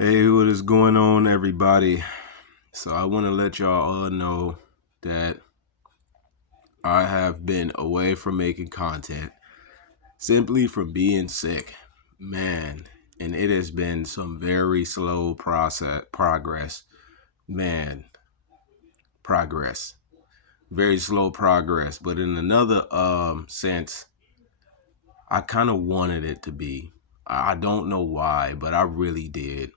Hey, what is going on, everybody? So, I want to let y'all all know that I have been away from making content simply from being sick. Man, and it has been some very slow progress. Man, progress. Very slow progress. But in another sense, I kind of wanted it to be. I don't know why, but I really did.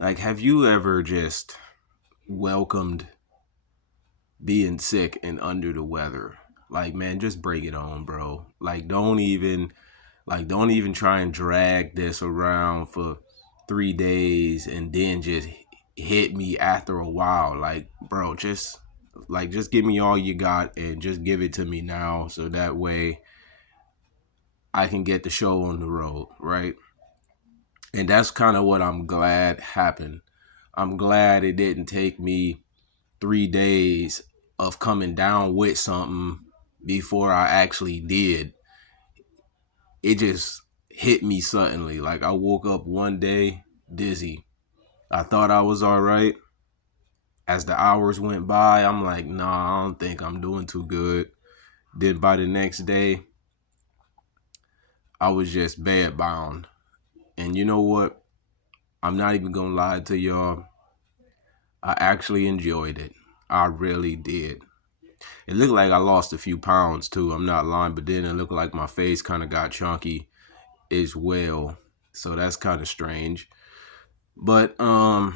Like, have you ever just welcomed being sick and under the weather? Like, man, just bring it on, bro. Like don't even try and drag this around for 3 days and then just hit me after a while. Like, bro, just give me all you got and just give it to me now so that way I can get the show on the road, right? And that's kind of what I'm glad happened. I'm glad it didn't take me 3 days of coming down with something before I actually did. It just hit me suddenly. Like, I woke up one day dizzy. I thought I was all right. As the hours went by, I'm like, nah, I don't think I'm doing too good. Then by the next day, I was just bed bound. And you know what? I'm not even gonna lie to y'all. I actually enjoyed it. I really did. It looked like I lost a few pounds too. I'm not lying, but then it looked like my face kind of got chunky as well. So that's kind of strange. But the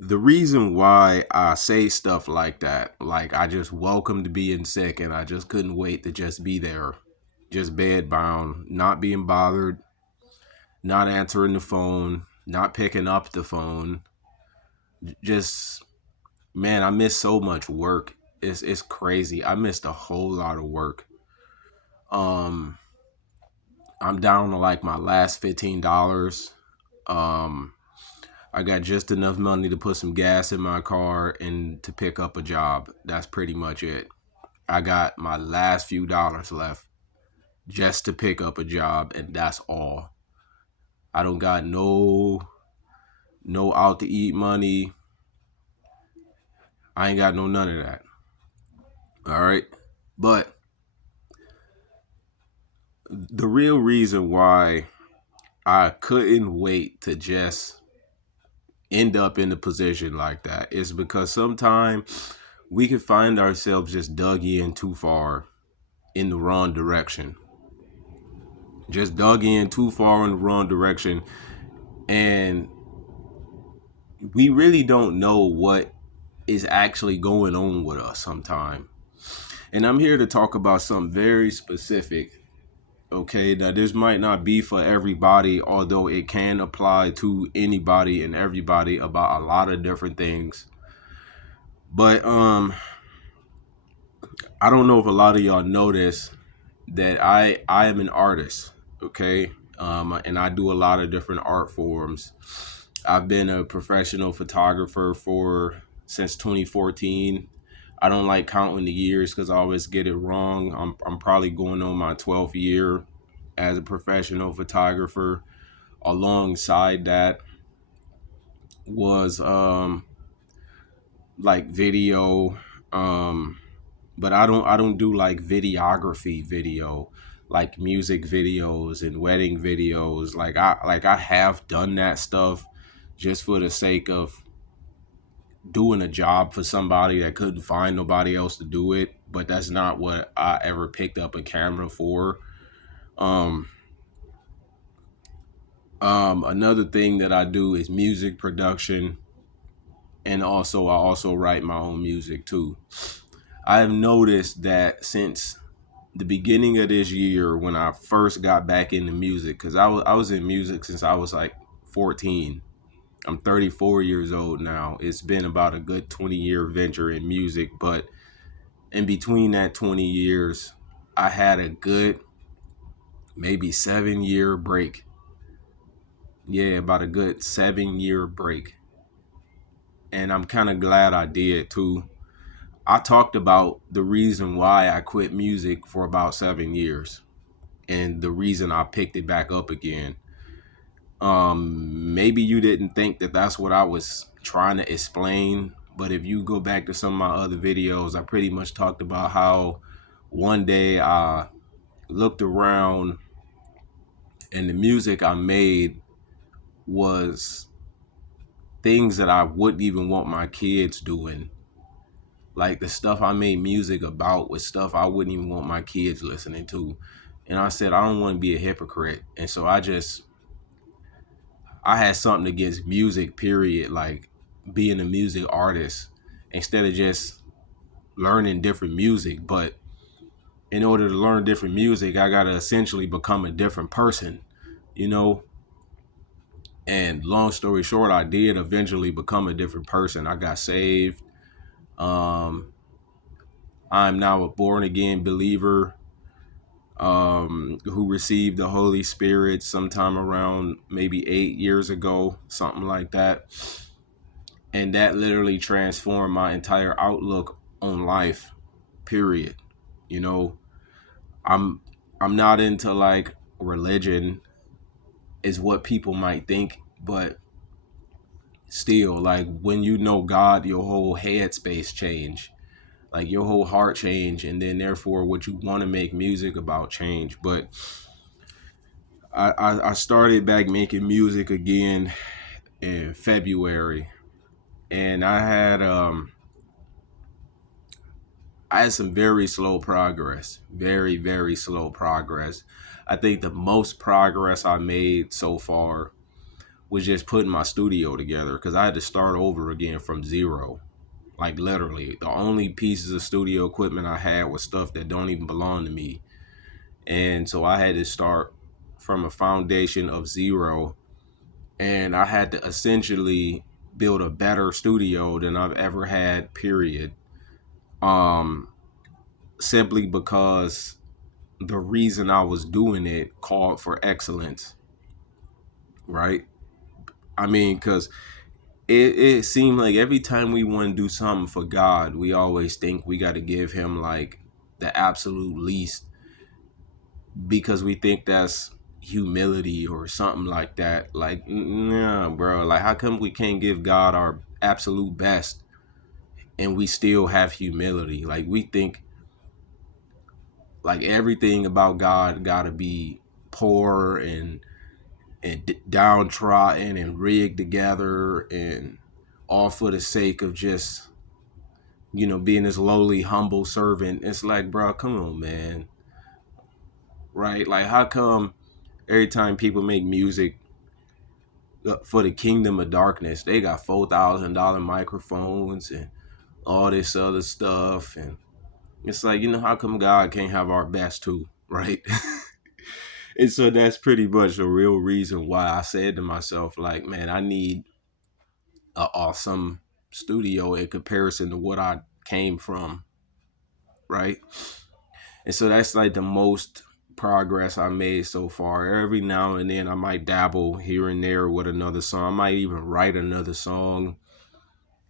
reason why I say stuff like that, like I just welcomed being sick and I just couldn't wait to just be there, just bed bound, not being bothered, not answering the phone, not picking up the phone. Just, man, I miss so much work. It's crazy. I missed a whole lot of work. Um I'm down to like my last $15. Um I got just enough money to put some gas in my car and to pick up a job. That's pretty much it. I got my last few dollars left just to pick up a job, and that's all. I don't got no out to eat money. I ain't got no none of that. All right. But the real reason why I couldn't wait to just end up in a position like that is because sometimes we can find ourselves just dug in too far in the wrong direction. Just dug in too far in the wrong direction. And we really don't know what is actually going on with us sometimes. And I'm here to talk about something very specific. Okay, now this might not be for everybody, although it can apply to anybody and everybody about a lot of different things. But I don't know if a lot of y'all notice that I am an artist, okay? And I do a lot of different art forms. I've been a professional photographer for since 2014. I don't like counting the years because I always get it wrong. I'm probably going on my 12th year as a professional photographer. Alongside that was like video, um but I don't do like videography video, like music videos and wedding videos. Like I have done that stuff just for the sake of doing a job for somebody that couldn't find nobody else to do it, but that's not what I ever picked up a camera for. um Another thing that I do is music production, and I also write my own music too. I have noticed that since the beginning of this year, when I first got back into music, because I was in music since I was like 14. I'm 34 years old now. It's been about a good 20-year venture in music, but in between that 20 years, I had a good maybe 7 year break. Yeah, about a good 7 year break. And I'm kind of glad I did too. I talked about the reason why I quit music for about 7 years and the reason I picked it back up again. Maybe you didn't think that that's what I was trying to explain, but if you go back to some of my other videos, I pretty much talked about how one day I looked around and the music I made was things that I wouldn't even want my kids doing. Like the stuff I made music about was stuff I wouldn't even want my kids listening to. And I said, I don't want to be a hypocrite. And so I had something against music, period. Like being a music artist instead of just learning different music. But in order to learn different music, I got to essentially become a different person, you know? And long story short, I did eventually become a different person. I got saved. Um, I'm now a born again believer who received the Holy Spirit sometime around maybe 8 years ago, something like that. And that literally transformed my entire outlook on life, period. You know, I'm I'm not into like religion is what people might think, but still, like when you know God, your whole headspace change, like your whole heart change, and then therefore what you want to make music about change. But I started back making music again in February, and I had some very slow progress, very very slow progress. I think the most progress I made so far was just putting my studio together because I had to start over again from zero. Like literally, the only pieces of studio equipment I had was stuff that don't even belong to me, and so I had to start from a foundation of zero, and I had to essentially build a better studio than I've ever had. Period. Um, Simply because the reason I was doing it called for excellence, right? I mean, because it seemed like every time we want to do something for God, we always think we got to give him like the absolute least because we think that's humility or something like that. Like, nah, bro. Like, how come we can't give God our absolute best and we still have humility? Like, we think like everything about God got to be poor and downtrodden and rigged together and all for the sake of just being this lowly, humble servant. It's like, bro, come on, man. Right? Like, how come every time people make music for the kingdom of darkness, they got $4,000 microphones and all this other stuff? And it's like, how come God can't have our best too? Right? And so that's pretty much the real reason why I said to myself, like, man, I need an awesome studio in comparison to what I came from. Right? And so that's like the most progress I made so far. Every now and then I might dabble here and there with another song. I might even write another song.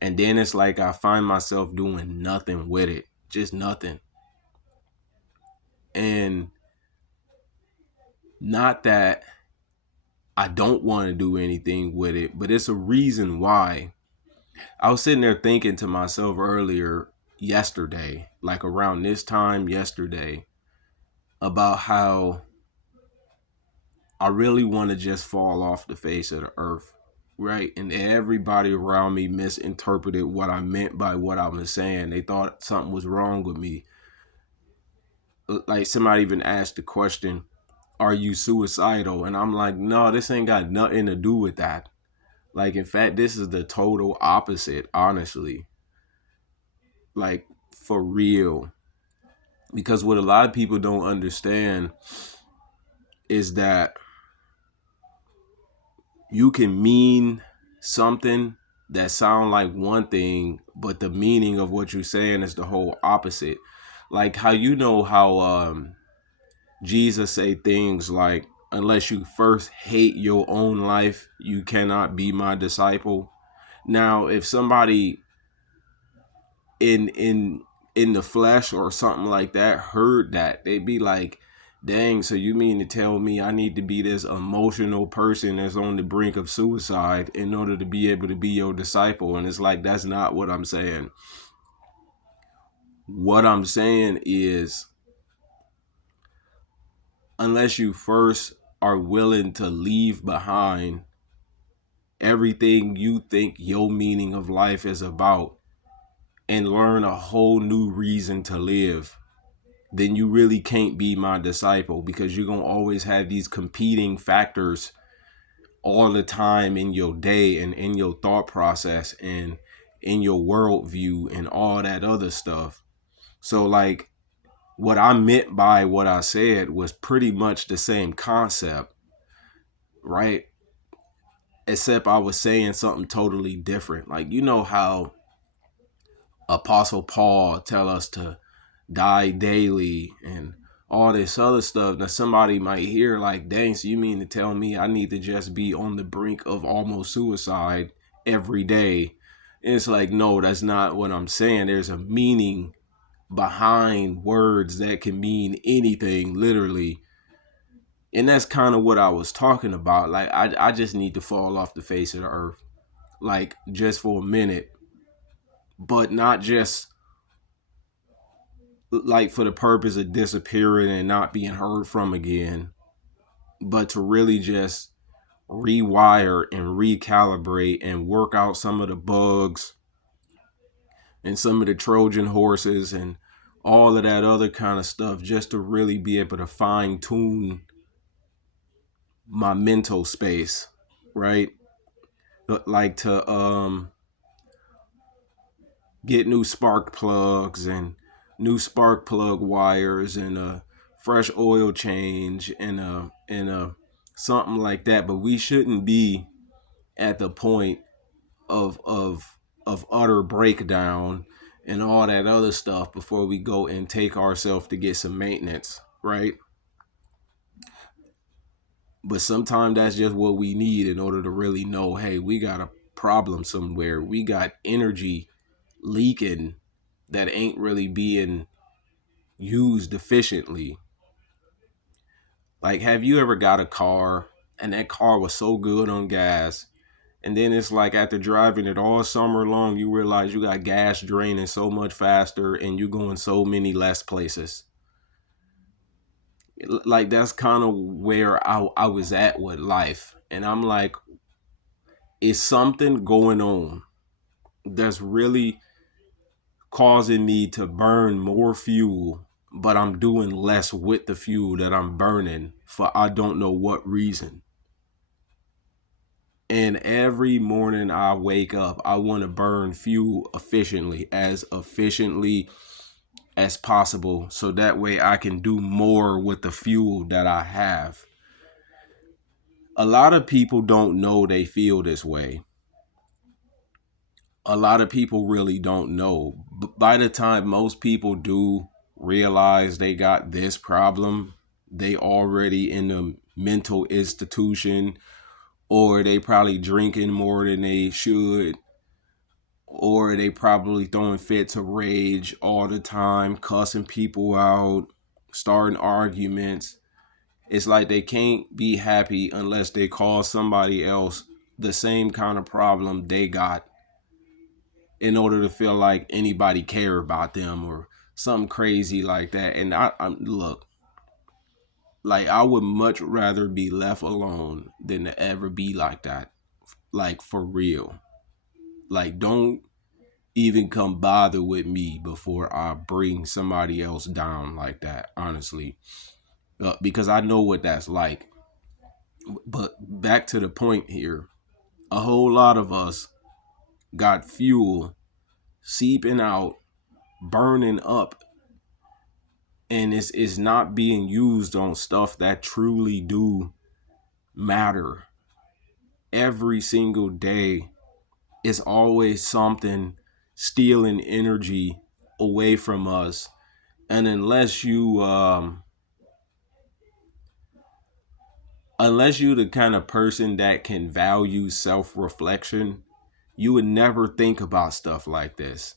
And then it's like I find myself doing nothing with it. Just nothing. And not that I don't want to do anything with it, but it's a reason why. I was sitting there thinking to myself earlier yesterday, like around this time yesterday, about how I really want to just fall off the face of the earth, right? And everybody around me misinterpreted what I meant by what I was saying. They thought something was wrong with me. Like somebody even asked the question, "Are you suicidal?" And I'm like, "No, this ain't got nothing to do with that." Like, in fact, this is the total opposite, honestly. Like, for real. Because what a lot of people don't understand is that you can mean something that sound like one thing, but the meaning of what you're saying is the whole opposite. Like how how Jesus say things like, unless you first hate your own life, you cannot be my disciple. Now, if somebody in in in the flesh or something like that heard that, they'd be like, Dang, so you mean to tell me I need to be this emotional person that's on the brink of suicide in order to be able to be your disciple? And it's like, that's not what I'm saying. What I'm saying is, unless you first are willing to leave behind everything you think your meaning of life is about and learn a whole new reason to live, then you really can't be my disciple, because you're going to always have these competing factors all the time in your day and in your thought process and in your worldview and all that other stuff. So like, what I meant by what I said was pretty much the same concept, right? Except I was saying something totally different. Like, you know how Apostle Paul tell us to die daily and all this other stuff. Now somebody might hear like, dang, so you mean to tell me I need to just be on the brink of almost suicide every day? And it's like, no, that's not what I'm saying. There's a meaning behind words that can mean anything, literally. And that's kind of what I was talking about. Like, I just need to fall off the face of the earth, like, just for a minute, but not just like for the purpose of disappearing and not being heard from again, but to really just rewire and recalibrate and work out some of the bugs and some of the Trojan horses and all of that other kind of stuff, just to really be able to fine tune my mental space, right? Like to get new spark plugs and new spark plug wires and a fresh oil change and a something like that. But we shouldn't be at the point of utter breakdown and all that other stuff before we go and take ourselves to get some maintenance, right? But sometimes that's just what we need in order to really know, hey, we got a problem somewhere. We got energy leaking that ain't really being used efficiently. Like, have you ever got a car and that car was so good on gas, and then it's like after driving it all summer long, you realize you got gas draining so much faster and you're going so many less places? Like, that's kind of where I was at with life. And I'm like, is something going on that's really causing me to burn more fuel, but I'm doing less with the fuel that I'm burning for I don't know what reason? And every morning I wake up, I want to burn fuel efficiently as possible, so that way I can do more with the fuel that I have. A lot of people don't know they feel this way. A lot of people really don't know. By the time most people do realize they got this problem, they already in a mental institution, or they probably drinking more than they should, or they probably throwing fits of rage all the time, cussing people out, starting arguments. It's like they can't be happy unless they cause somebody else the same kind of problem they got, in order to feel like anybody care about them or something crazy like that. And I look, like, I would much rather be left alone than to ever be like that. Like, for real. Like, don't even come bother with me before I bring somebody else down like that, honestly. Because I know what that's like. But back to the point here, a whole lot of us got fuel seeping out, burning up, and it's not being used on stuff that truly do matter. Every single day, it's always something stealing energy away from us. And unless you the kind of person that can value self-reflection, you would never think about stuff like this.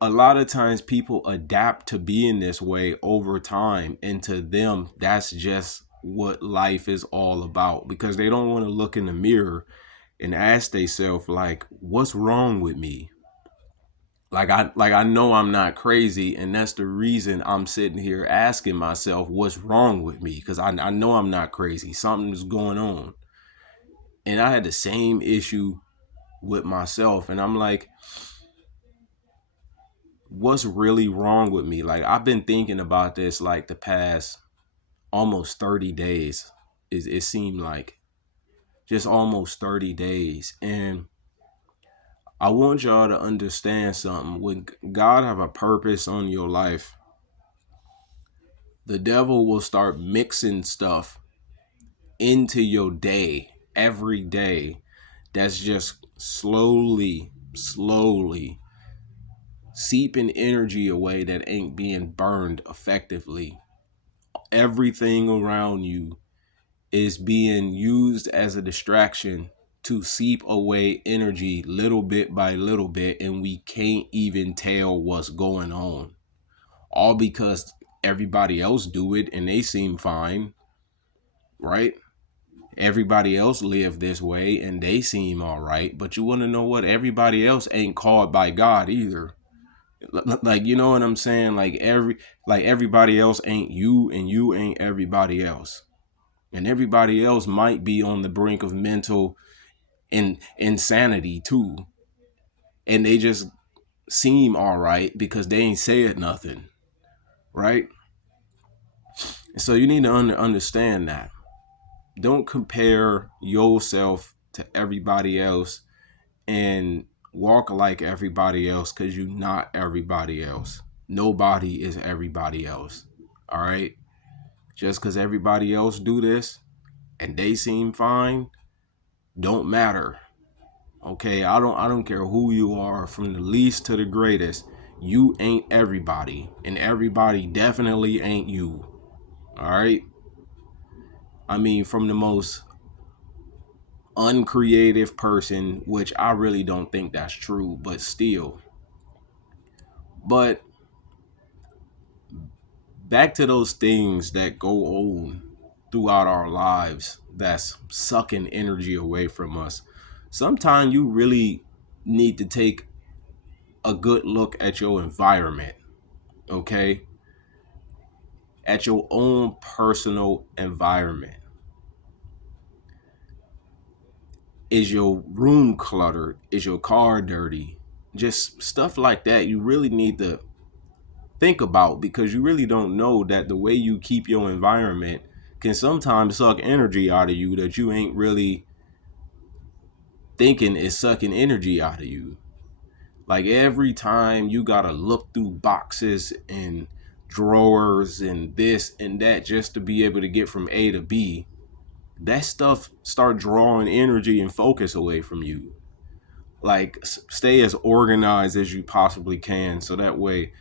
a lot of times people adapt to being this way over time, and to them that's just what life is all about, because they don't want to look in the mirror and ask themselves, like, what's wrong with me? Like I know I'm not crazy, and that's the reason I'm sitting here asking myself what's wrong with me, because I know I'm not crazy. Something's going on. And I had the same issue with myself, and I'm like, what's really wrong with me? Like, I've been thinking about this like the past almost 30 days. It seemed like just almost 30 days. And I want y'all to understand something. When God have a purpose on your life, the devil will start mixing stuff into your day every day that's just slowly seeping energy away that ain't being burned effectively. Everything around you is being used as a distraction to seep away energy little bit by little bit, and we can't even tell what's going on. All because everybody else do it and they seem fine, right? Everybody else live this way and they seem all right. But you want to know what? Everybody else ain't called by God either. Like, you know what I'm saying? Like everybody else ain't you, and you ain't everybody else. And everybody else might be on the brink of mental insanity too. And they just seem all right because they ain't said nothing, right? So you need to understand that. Don't compare yourself to everybody else and walk like everybody else, because you're not everybody else. Nobody is everybody else. All right? Just because everybody else do this and they seem fine, don't matter. Okay, I don't care who you are, from the least to the greatest. You ain't everybody, and everybody definitely ain't you. All right? I mean, from the most uncreative person, which I really don't think that's true, but still. But back to those things that go on throughout our lives that's sucking energy away from us. Sometimes you really need to take a good look at your environment, okay? At your own personal environment. Is your room cluttered? Is your car dirty? Just stuff like that. You really need to think about, because you really don't know that the way you keep your environment can sometimes suck energy out of you that you ain't really thinking is sucking energy out of you. Like, every time you gotta look through boxes and drawers and this and that just to be able to get from A to B, that stuff start drawing energy and focus away from you. Like, stay as organized as you possibly can, so that way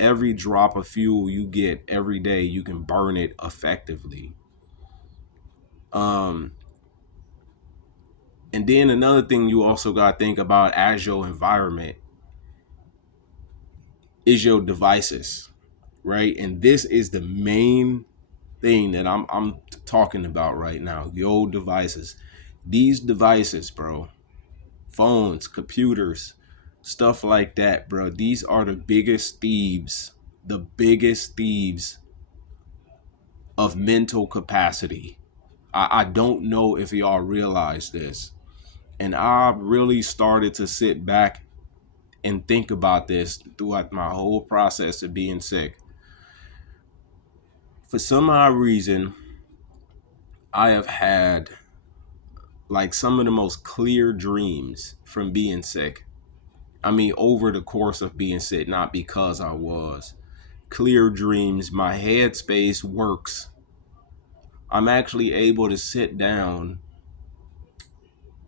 every drop of fuel you get every day, you can burn it effectively. Um, and then another thing you also got to think about as your environment is your devices, right? And this is the main thing that I'm talking about right now. Your devices. These devices, bro, phones, computers, stuff like that, bro. These are the biggest thieves of mental capacity. I don't know if y'all realize this. And I really started to sit back and think about this throughout my whole process of being sick. For some odd reason, I have had like some of the most clear dreams from being sick. I mean, over the course of being sick, not because I was. Clear dreams, my headspace works. I'm actually able to sit down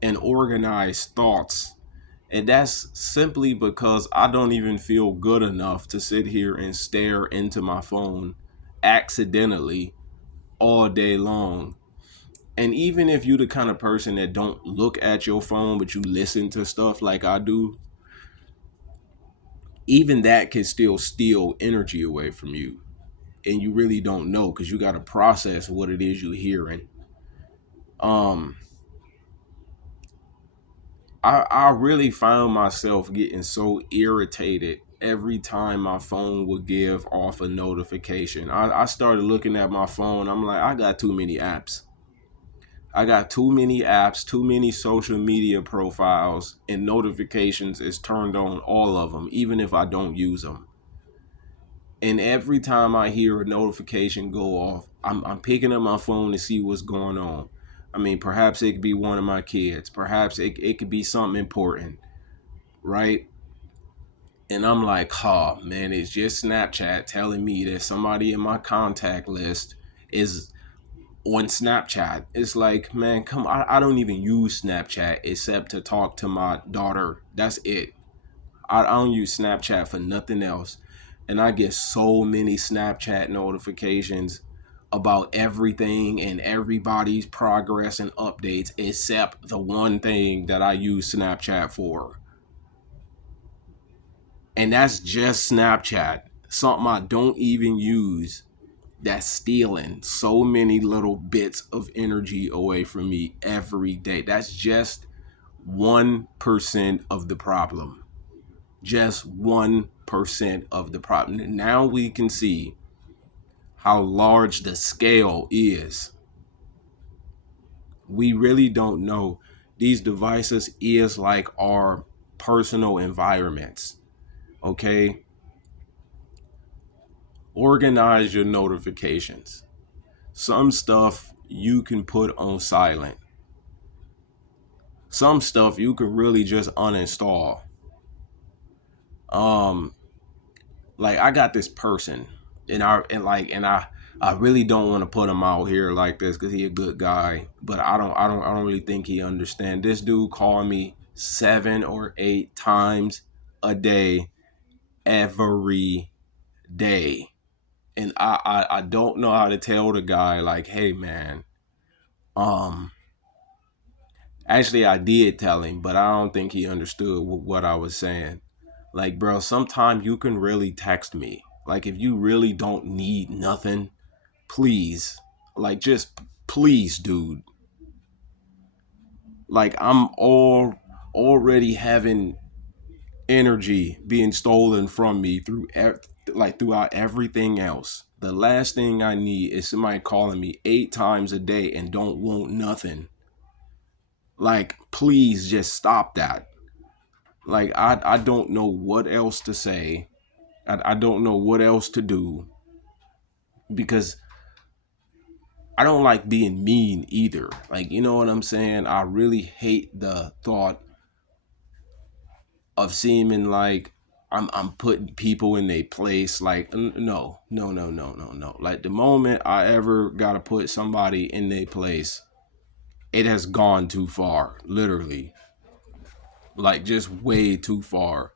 and organize thoughts. And that's simply because I don't even feel good enough to sit here and stare into my phone accidentally all day long. And even if you're the kind of person that don't look at your phone, but you listen to stuff like I do, even that can still steal energy away from you. And you really don't know because you got to process what it is you're hearing. Um, I really found myself getting so irritated every time my phone would give off a notification. I started looking at my phone. I'm like, I got too many apps. I got too many apps, too many social media profiles, and notifications is turned on all of them, even if I don't use them. And every time I hear a notification go off, I'm picking up my phone to see what's going on. I mean, perhaps it could be one of my kids. Perhaps it could be something important, right? And I'm like, oh man, it's just Snapchat telling me that somebody in my contact list is on Snapchat. It's like, man, come on. I don't even use Snapchat except to talk to my daughter. That's it. I don't use Snapchat for nothing else. And I get so many Snapchat notifications about everything and everybody's progress and updates except the one thing that I use Snapchat for. And that's just Snapchat. Something I don't even use, that's stealing so many little bits of energy away from me every day. That's just 1% of the problem. Just 1% of the problem. Now we can see how large the scale is. We really don't know. These devices is like our personal environments. Okay? Organize your notifications. Some stuff you can put on silent. Some stuff you can really just uninstall. Um, like I got this person, and I really don't want to put him out here like this because he a good guy, but I don't really think he understand. This dude called me 7 or 8 times a day, every day, and I don't know how to tell the guy like, hey man, um actually, I did tell him, but I don't think he understood what I was saying. Like, bro, sometimes you can really text me. Like, if you really don't need nothing, please, like, just please, dude. Like, I'm already having energy being stolen from me throughout everything else. The last thing I need is somebody calling me 8 times a day and don't want nothing. Like, please just stop that. Like I don't know what else to say. I don't know what else to do because I don't like being mean either. Like, you know what I'm saying? I really hate the thought of seeming like I'm putting people in their place. Like, no, no, no, no, no, no. Like the moment I ever gotta put somebody in their place, it has gone too far, literally. Like just way too far.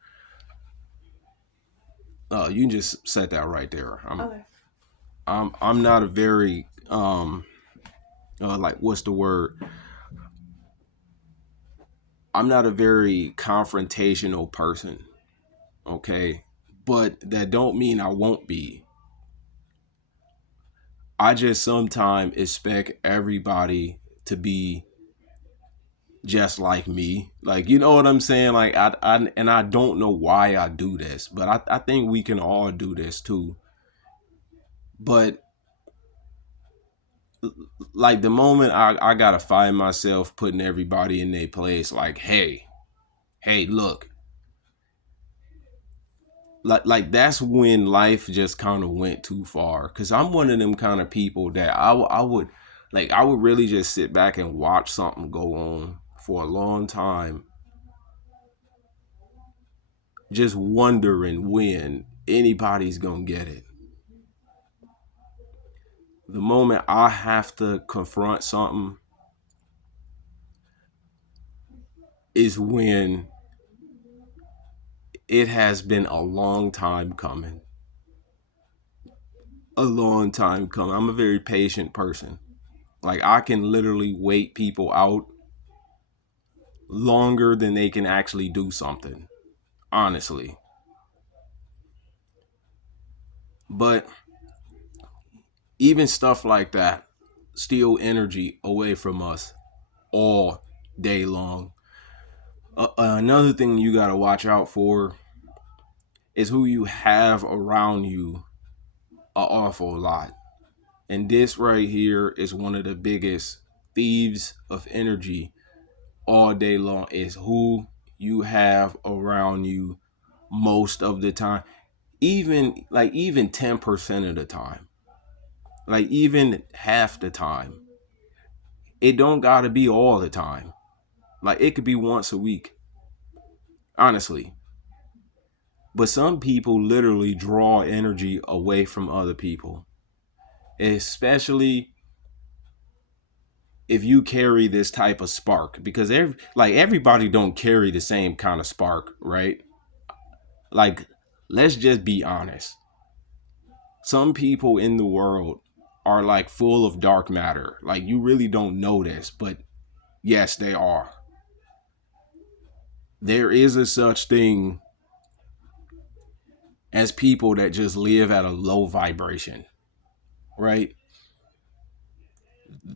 You can just set that right there. Okay. I'm not a very like what's the word? I'm not a very confrontational person, okay? But that don't mean I won't be. I just sometimes expect everybody to be just like me. Like, you know what I'm saying? Like I don't know why I do this, but I think we can all do this too. But like the moment I gotta find myself putting everybody in their place, like, hey, look, like that's when life just kind of went too far. Cause I'm one of them kind of people that I would really just sit back and watch something go on for a long time, just wondering when anybody's gonna get it. The moment I have to confront something is when it has been a long time coming. A long time coming. I'm a very patient person. Like I can literally wait people out longer than they can actually do something. Honestly. But even stuff like that steal energy away from us all day long. Another thing you got to watch out for is who you have around you an awful lot. And this right here is one of the biggest thieves of energy all day long, is who you have around you most of the time. Even 10% of the time. Like even half the time. It don't gotta be all the time. Like it could be once a week. Honestly. But some people literally draw energy away from other people. Especially if you carry this type of spark, because everybody don't carry the same kind of spark, right? Like, let's just be honest. Some people in the world are like full of dark matter. Like, you really don't know this, but yes, they are. There is a such thing as people that just live at a low vibration, right?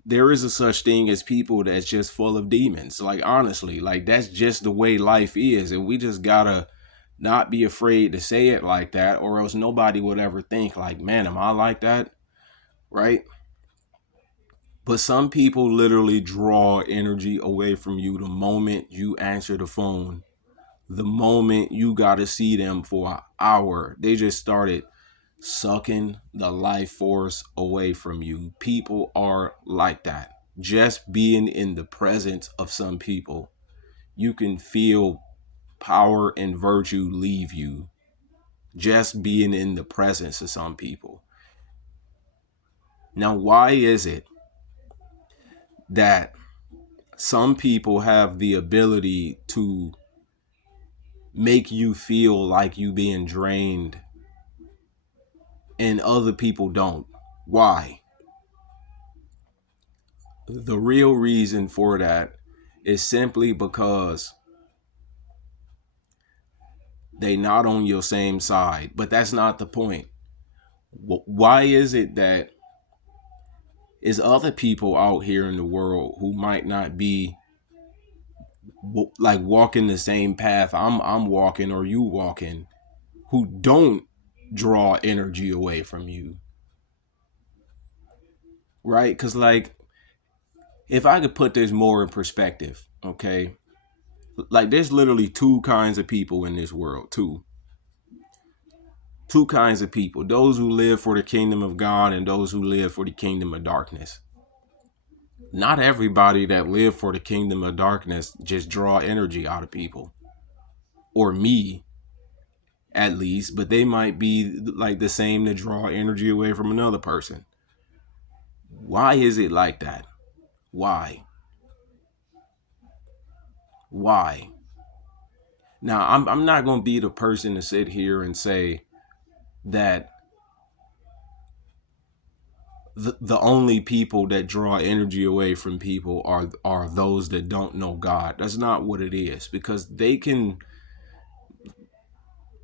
There is a such thing as people that's just full of demons. Like, honestly, like that's just the way life is. And we just gotta not be afraid to say it like that, or else nobody would ever think, like, man, am I like that? Right? But some people literally draw energy away from you the moment you answer the phone. The moment you got to see them for an hour, they just started sucking the life force away from you. People are like that. Just being in the presence of some people, you can feel power and virtue leave you. Just being in the presence of some people. Now, why is it that some people have the ability to make you feel like you being drained and other people don't? Why? The real reason for that is simply because they not on your same side. But that's not the point. Why is it that is other people out here in the world who might not be like walking the same path I'm walking or you walking, who don't draw energy away from you? Right? Because like, if I could put this more in perspective, okay, like there's literally two kinds of people in this world. Two kinds of people: those who live for the kingdom of God and those who live for the kingdom of darkness. Not everybody that live for the kingdom of darkness just draw energy out of people, or me at least, but they might be like the same to draw energy away from another person. Why is it like that? Why? Why? Now, I'm not going to be the person to sit here and say that the only people that draw energy away from people are those that don't know God. That's not what it is, because they can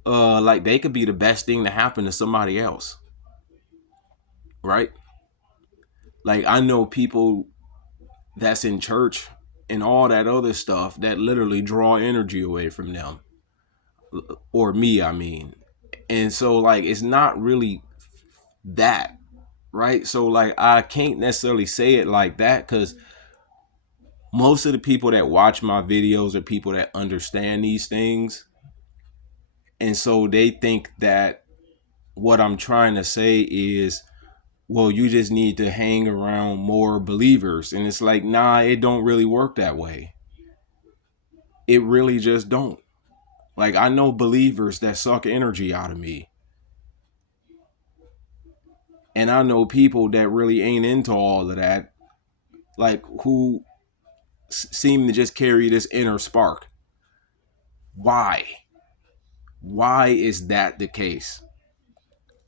like they could be the best thing to happen to somebody else, right? Like, I know people that's in church and all that other stuff that literally draw energy away from them, or me, I mean. And so like, it's not really that, right? So like, I can't necessarily say it like that, because most of the people that watch my videos are people that understand these things. And so they think that what I'm trying to say is, well, you just need to hang around more believers. And it's like, nah, it don't really work that way. It really just don't. Like, I know believers that suck energy out of me. And I know people that really ain't into all of that, like who seem to just carry this inner spark. Why? Why is that the case?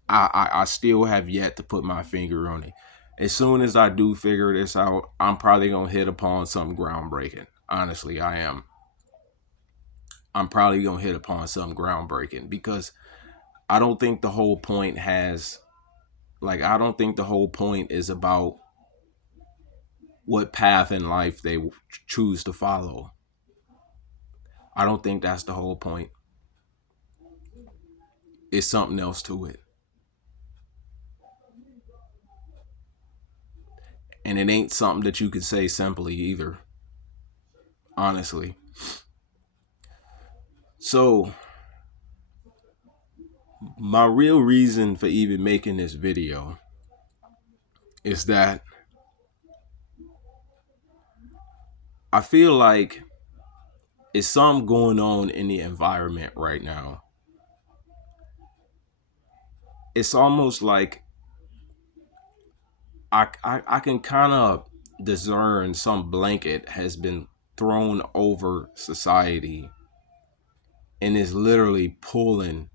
I still have yet to put my finger on it. As soon as I do figure this out, I'm probably gonna hit upon something groundbreaking. Honestly, I am. I'm probably gonna hit upon something groundbreaking, because I don't think the whole point has, like, I don't think the whole point is about what path in life they choose to follow. I don't think that's the whole point. It's something else to it. And it ain't something that you can say simply either, honestly. So, my real reason for even making this video is that I feel like it's something going on in the environment right now. It's almost like I can kind of discern some blanket has been thrown over society and is literally pulling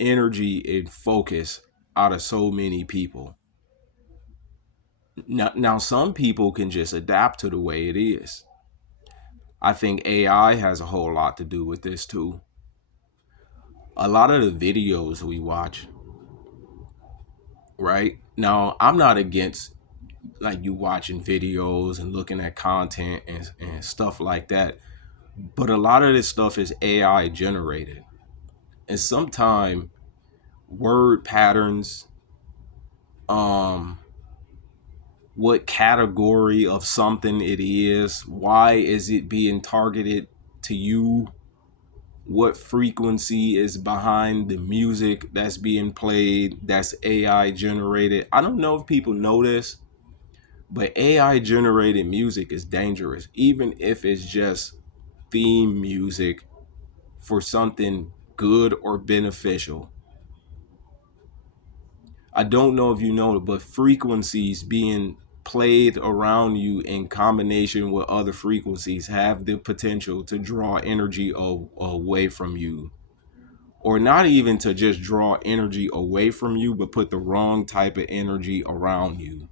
energy and focus out of so many people. Now some people can just adapt to the way it is. I think AI has a whole lot to do with this too. A lot of the videos we watch, right? Now, I'm not against like you watching videos and looking at content and stuff like that, but a lot of this stuff is AI generated. And sometimes word patterns, um, what category of something it is, why is it being targeted to you, what frequency is behind the music that's being played that's AI generated. I don't know if people know this, but AI generated music is dangerous, even if it's just theme music for something good or beneficial. I don't know if you know it, but frequencies being played around you in combination with other frequencies have the potential to draw energy away from you, or not even to just draw energy away from you, but put the wrong type of energy around you.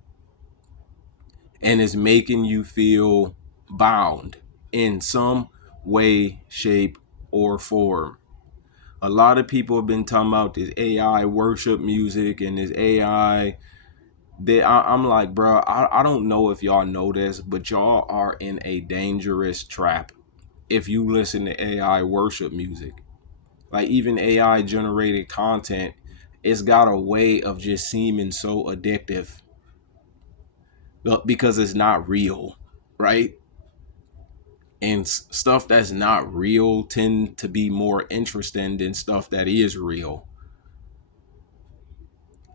And it's making you feel bound in some way, shape, or form. A lot of people have been talking about this AI worship music and this AI. I'm like, bro, I don't know if y'all know this, but y'all are in a dangerous trap if you listen to AI worship music. Like even AI generated content, it's got a way of just seeming so addictive because it's not real, right? And stuff that's not real tend to be more interesting than stuff that is real.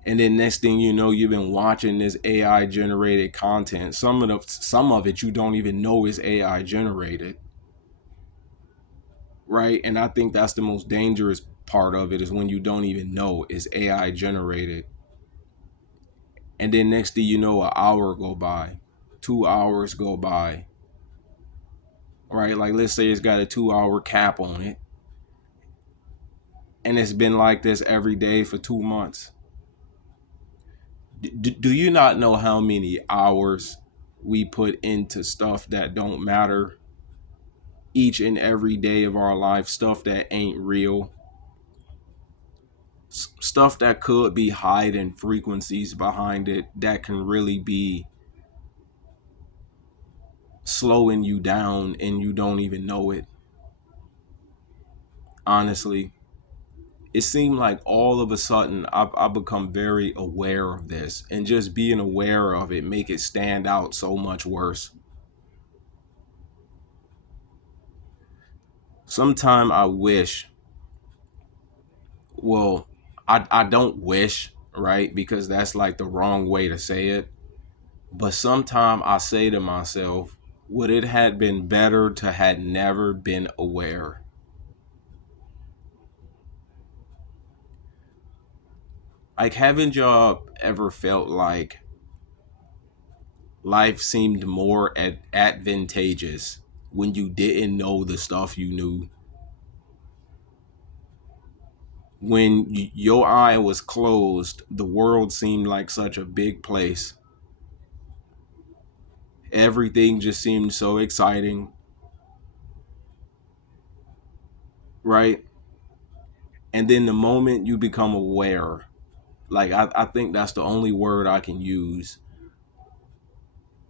And then next thing you know, you've been watching this AI generated content. Some of it you don't even know is AI generated, right? And I think that's the most dangerous part of it, is when you don't even know it's AI generated. And then next thing you know, an hour go by, 2 hours go by, right? Like let's say it's got a 2 hour cap on it, and it's been like this every day for 2 months. Do you not know how many hours we put into stuff that don't matter each and every day of our life? Stuff that ain't real, stuff that could be hiding frequencies behind it that can really be slowing you down and you don't even know it. Honestly, it seemed like all of a sudden I've become very aware of this, and just being aware of it make it stand out so much worse. Sometime I wish, well, I don't wish, right? Because that's like the wrong way to say it. But sometime I say to myself, would it had been better to had never been aware? Like, haven't y'all ever felt like life seemed more advantageous when you didn't know the stuff you knew? When your eye was closed, the world seemed like such a big place. Everything just seemed so exciting, right? And then the moment you become aware, like I think that's the only word I can use,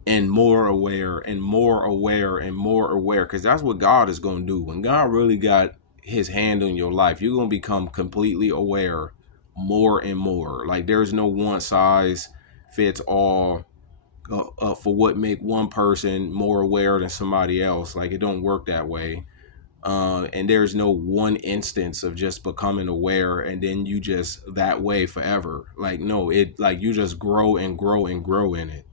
and more aware and more aware and more aware, because that's what God is going to do. When God really got his hand on your life, you're going to become completely aware more and more. Like there's no one size fits all for what make one person more aware than somebody else. Like it don't work that way. And there's no one instance of just becoming aware and then you just that way forever. Like no, it like you just grow and grow and grow in it.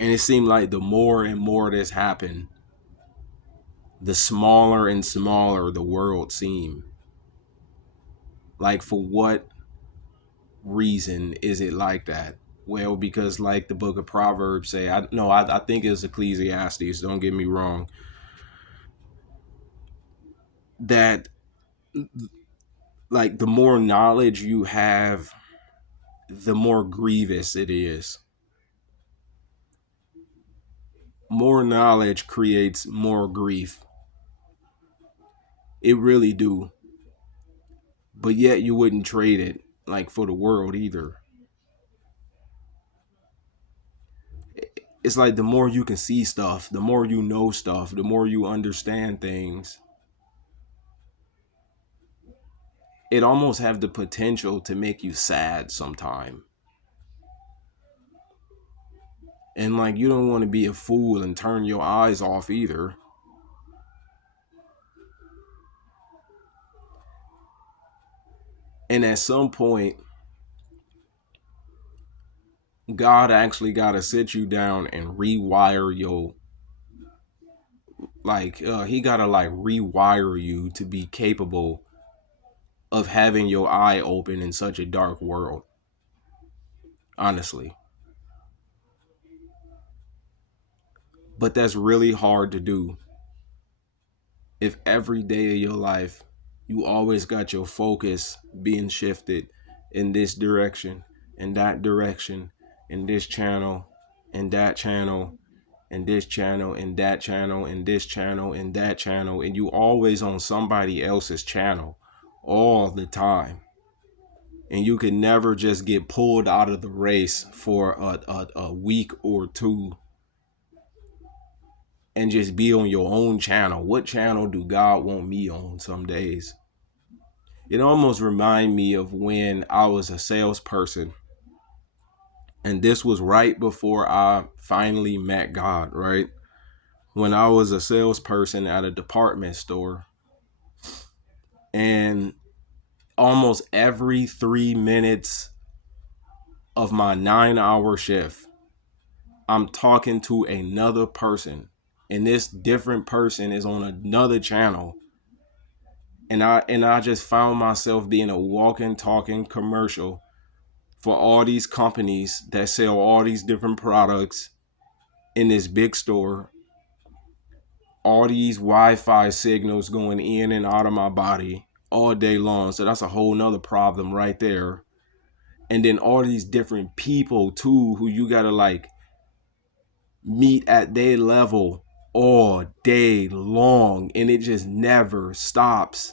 And it seemed like the more and more this happened, the smaller and smaller the world seemed. Like for what reason is it like that? Well, because like the book of Proverbs say, I think it's Ecclesiastes, don't get me wrong, that like the more knowledge you have, the more grievous it is. More knowledge creates more grief. It really do. But yet you wouldn't trade it like for the world either. It's like the more you can see stuff, the more you know stuff, the more you understand things, it almost have the potential to make you sad sometime. And like you don't want to be a fool and turn your eyes off either. And at some point, God actually got to sit you down and rewire your he got to like rewire you to be capable of having your eye open in such a dark world. Honestly. But that's really hard to do if every day of your life you always got your focus being shifted in this direction, in that direction, in this channel, in that channel, in this channel, in that channel, in this channel, in that channel, and you always on somebody else's channel all the time. And you can never just get pulled out of the race for a week or two and just be on your own channel. What channel do God want me on some days? It almost reminds me of when I was a salesperson. And this was right before I finally met God, right? When I was a salesperson at a department store. And almost every 3 minutes of my 9-hour shift, I'm talking to another person. And this different person is on another channel. And I just found myself being a walking, talking commercial for all these companies that sell all these different products in this big store. All these Wi-Fi signals going in and out of my body all day long. So that's a whole nother problem right there. And then all these different people too, who you gotta like meet at their level all day long, and it just never stops.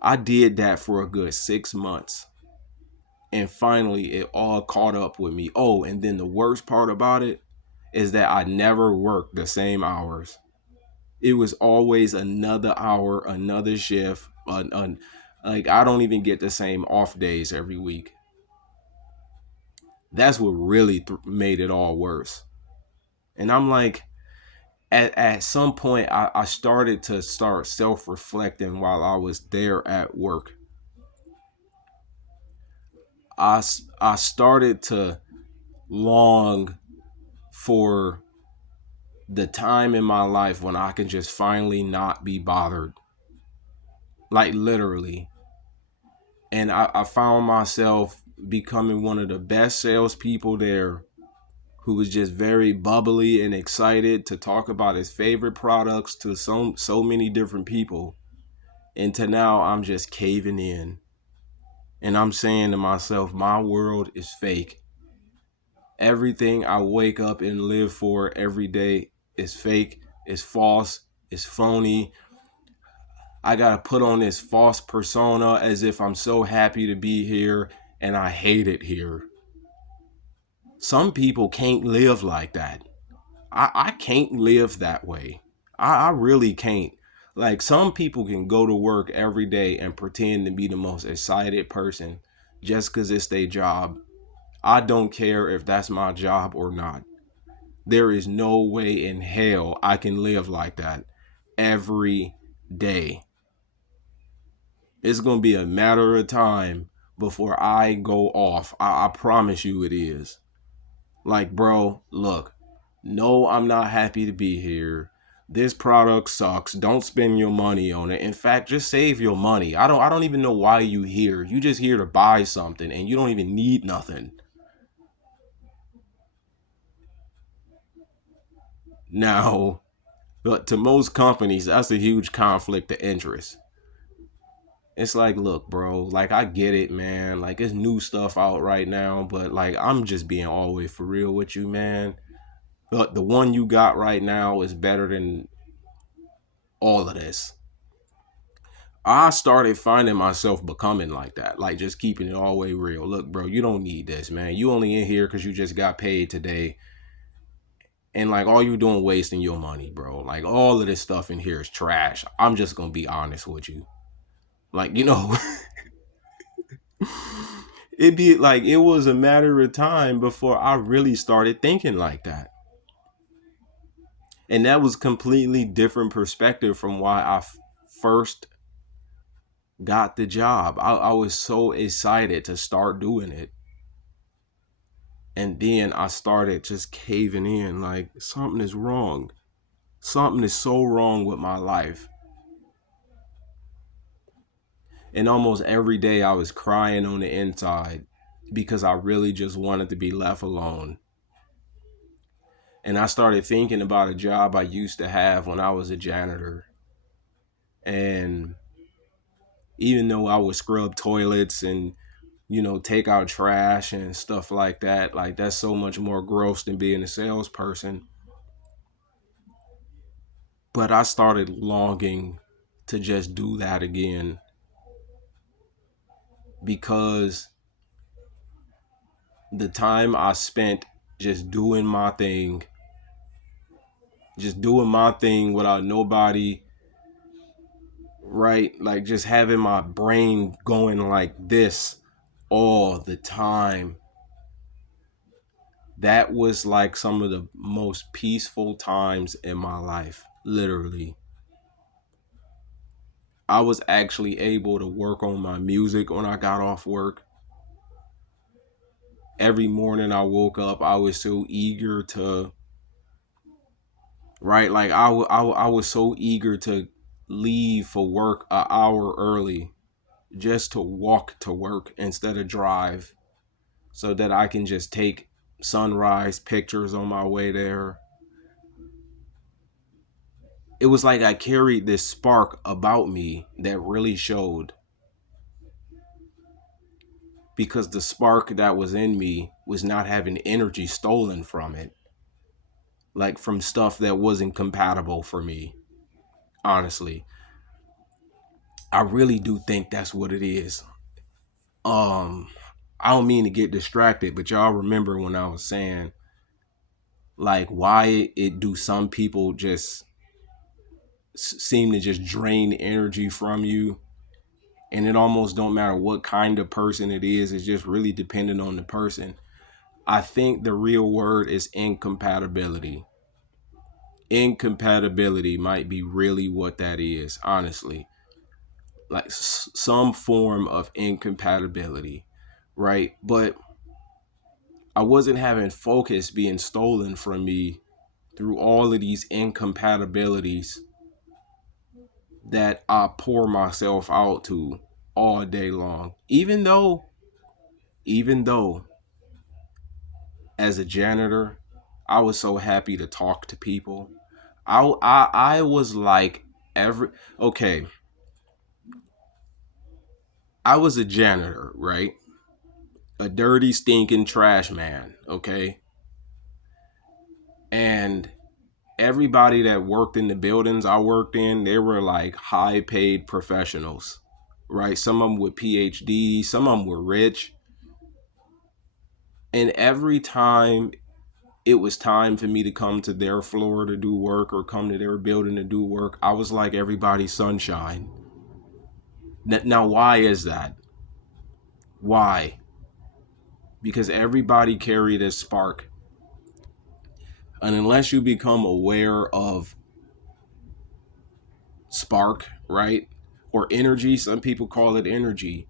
I did that for a good 6 months. And finally, it all caught up with me. Oh, and then the worst part about it is that I never worked the same hours. It was always another hour, another shift. Like I don't even get the same off days every week. That's what really made it all worse. And I'm like, at some point, I started to start self-reflecting while I was there at work. I started to long for the time in my life when I can just finally not be bothered. Like literally. And I found myself becoming one of the best salespeople there, who was just very bubbly and excited to talk about his favorite products to so many different people. And to now I'm just caving in. And I'm saying to myself, my world is fake. Everything I wake up and live for every day is fake, is false, is phony. I gotta put on this false persona as if I'm so happy to be here and I hate it here. Some people can't live like that. I can't live that way. I really can't. Like, some people can go to work every day and pretend to be the most excited person just because it's their job. I don't care if that's my job or not. There is no way in hell I can live like that every day. It's going to be a matter of time before I go off. I promise you it is. Like, bro, look, no, I'm not happy to be here. This product sucks. Don't spend your money on it. In fact, just save your money. I don't even know why you here. You just here to buy something and you don't even need nothing. Now, but to most companies, that's a huge conflict of interest. It's like, look, bro, like, I get it, man. Like, it's new stuff out right now, but like, I'm just being all the way for real with you, man. But the one you got right now is better than all of this. I started finding myself becoming like that, like just keeping it all the way real. Look, bro, you don't need this, man. You only in here because you just got paid today. And like, all you doing wasting your money, bro. Like, all of this stuff in here is trash. I'm just gonna be honest with you. Like, it'd be like, it was a matter of time before I really started thinking like that. And that was completely different perspective from why I first got the job. I was so excited to start doing it. And then I started just caving in, like, something is wrong. Something is so wrong with my life. And almost every day I was crying on the inside because I really just wanted to be left alone. And I started thinking about a job I used to have when I was a janitor. And even though I would scrub toilets and, take out trash and stuff like that, like, that's so much more gross than being a salesperson. But I started longing to just do that again because the time I spent just doing my thing without nobody, right? Like, just having my brain going like this all the time. That was like some of the most peaceful times in my life, literally. I was actually able to work on my music when I got off work. Every morning I woke up, I was so eager to, right? Like, I was so eager to leave for work an hour early just to walk to work instead of drive so that I can just take sunrise pictures on my way there. It was like I carried this spark about me that really showed, because the spark that was in me was not having energy stolen from it, like from stuff that wasn't compatible for me. Honestly, I really do think that's what it is. um I don't mean to get distracted, but y'all remember when I was saying, like, why it do some people just seem to just drain energy from you, and it almost don't matter what kind of person it is. It's just really dependent on the person. I think the real word is incompatibility. Incompatibility might be really what that is, honestly. Like, some form of incompatibility, right? But I wasn't having focus being stolen from me through all of these incompatibilities that I pour myself out to all day long. Even though as a janitor, I was so happy to talk to people. I was like, every okay, I was a janitor, right? A dirty, stinking trash man, okay? And everybody that worked in the buildings I worked in, they were like high paid professionals, right? Some of them with PhDs, some of them were rich. And every time it was time for me to come to their floor to do work or come to their building to do work, I was like everybody's sunshine. Now, why is that? Why? Because everybody carried a spark. And unless you become aware of spark, right? Or energy, some people call it energy.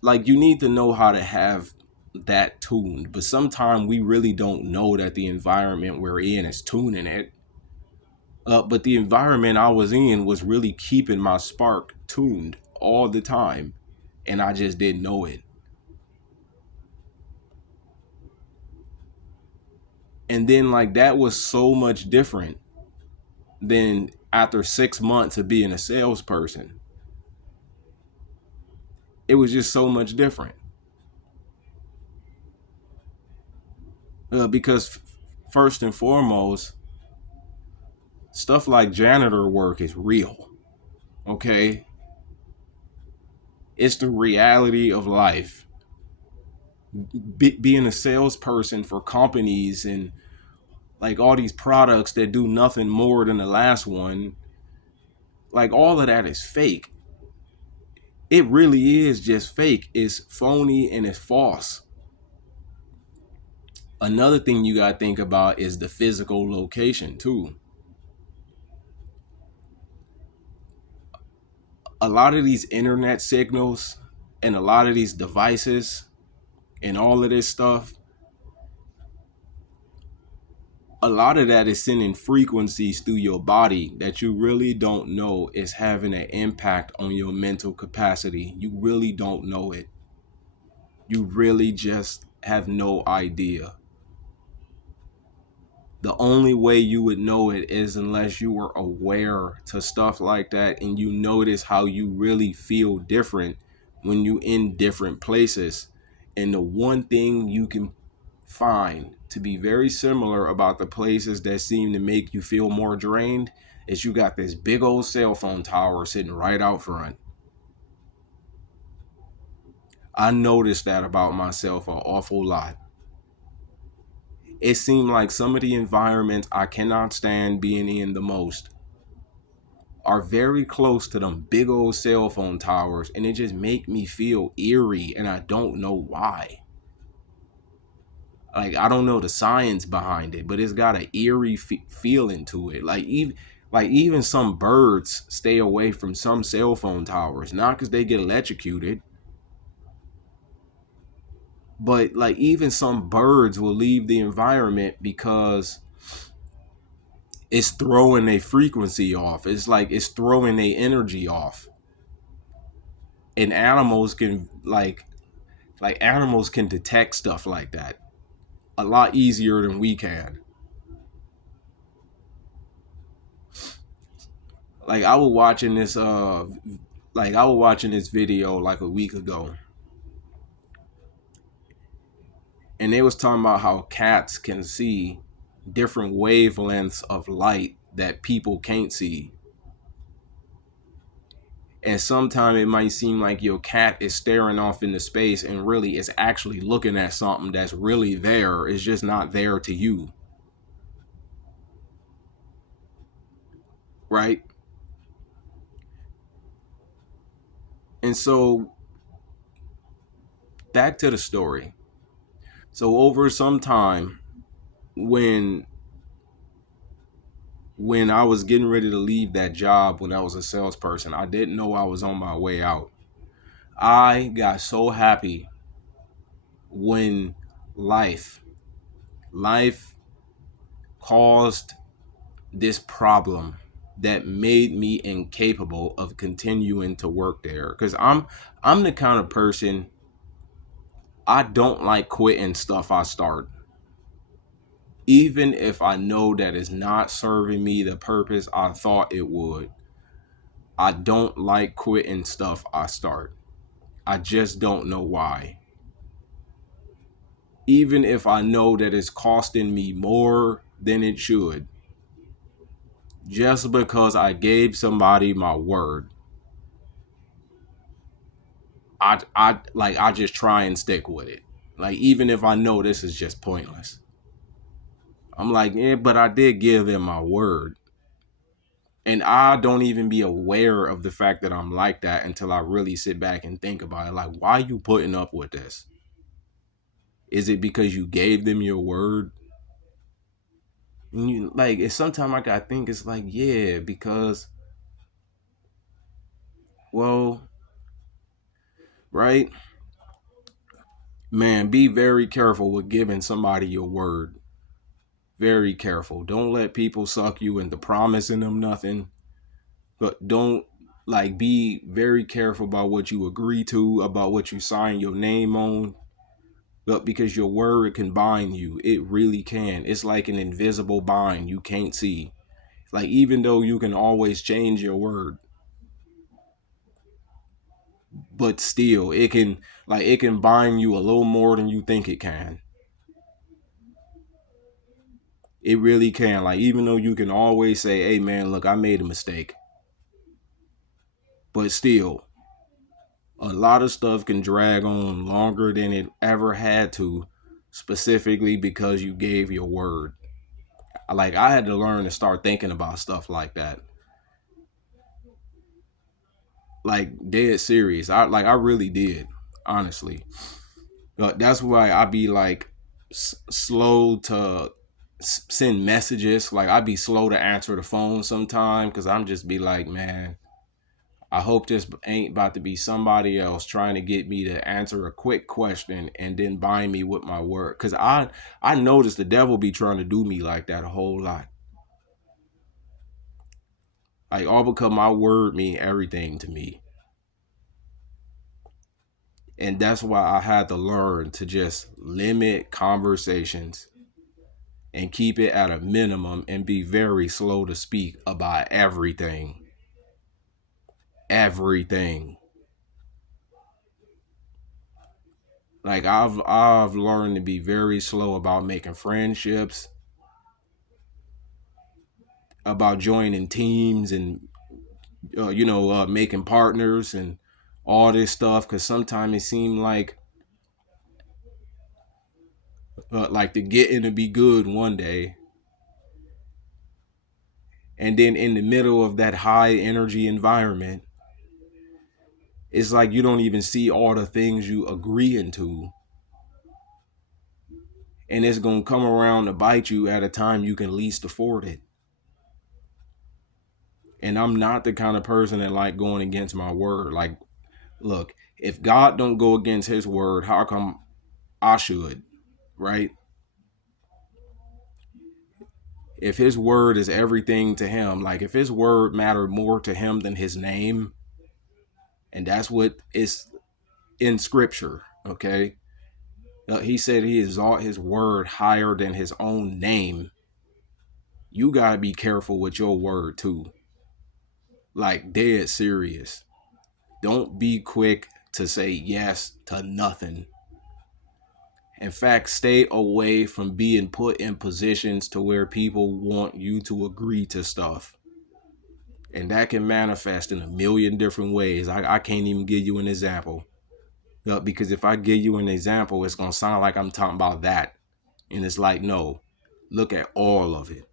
Like, you need to know how to have that tuned. But sometimes we really don't know that the environment we're in is tuning it. But the environment I was in was really keeping my spark tuned all the time. And I just didn't know it. And then, like, that was so much different than after 6 months of being a salesperson. It was just so much different. Because, first and foremost, stuff like janitor work is real. Okay? It's the reality of life. Being a salesperson for companies and like all these products that do nothing more than the last one, like all of that is fake. It really is just fake. It's phony and it's false. Another thing you got to think about is the physical location too. A lot of these internet signals and a lot of these devices and all of this stuff, a lot of that is sending frequencies through your body that you really don't know is having an impact on your mental capacity. You really don't know it. You really just have no idea. The only way you would know it is unless you were aware to stuff like that and you notice how you really feel different when you in different places. And the one thing you can find to be very similar about the places that seem to make you feel more drained is you got this big old cell phone tower sitting right out front. I noticed that about myself an awful lot. It seemed like some of the environments I cannot stand being in the most are very close to them big old cell phone towers, and it just make me feel eerie, and I don't know why. Like, I don't know the science behind it, but it's got an eerie feeling to it. Like even some birds stay away from some cell phone towers, not because they get electrocuted, but like even some birds will leave the environment because it's throwing a frequency off. It's like it's throwing a energy off. And animals can like animals can detect stuff like that a lot easier than we can. Like I was watching this video like a week ago, and they was talking about how cats can see different wavelengths of light that people can't see. And sometimes it might seem like your cat is staring off into space and really is actually looking at something that's really there. It's just not there to you. Right? And so back to the story. So over some time, when I was getting ready to leave that job when I was a salesperson, I didn't know I was on my way out. I got so happy when life life caused this problem that made me incapable of continuing to work there, cuz I'm the kind of person, I don't like quitting stuff I start. Even if I know that it's not serving me the purpose I thought it would. I don't like quitting stuff I start. I just don't know why. even if I know that it's costing me more than it should, just because I gave somebody my word, I just try and stick with it. Like, even if I know this is just pointless, I'm like, yeah, but I did give them my word. And I don't even be aware of the fact that I'm like that until I really sit back and think about it. Like, why are you putting up with this? Is it because you gave them your word? And you, like, it's sometimes I gotta think, it's like, yeah, because, well, right? Man, be very careful with giving somebody your word. Very careful. Don't let people suck you into promising them nothing. But don't, like, be very careful about what you agree to, about what you sign your name on. But because your word can bind you, it really can. It's like an invisible bind you can't see. Like, even though you can always change your word, but still it can bind you a little more than you think it can. It really can. Like, even though you can always say, hey man, look, I made a mistake, but still a lot of stuff can drag on longer than it ever had to, specifically because you gave your word. Like, I had to learn to start thinking about stuff like that, like dead serious. I really did, honestly. But that's why I be like slow to send messages. Like, I be slow to answer the phone sometime because I'm just be like, man, I hope this ain't about to be somebody else trying to get me to answer a quick question and then bind me with my word. Cause I notice the devil be trying to do me like that a whole lot. Like, all because my word mean everything to me. And that's why I had to learn to just limit conversations and keep it at a minimum and be very slow to speak about everything. Everything. Like, I've learned to be very slow about making friendships, about joining teams, and making partners and all this stuff, because sometimes it seemed like the getting to be good one day, and then in the middle of that high energy environment, it's like you don't even see all the things you agreeing to, and it's gonna come around to bite you at a time you can least afford it. And I'm not the kind of person that like going against my word. Like, look, if God don't go against his word, how come I should? Right? If his word is everything to him, like if his word mattered more to him than his name, and that's what is in scripture, okay? He said he exalt his word higher than his own name. You got to be careful with your word too. Like, dead serious. Don't be quick to say yes to nothing. In fact, stay away from being put in positions to where people want you to agree to stuff. And that can manifest in a million different ways. I can't even give you an example. Because if I give you an example, it's going to sound like I'm talking about that. And it's like, no, look at all of it.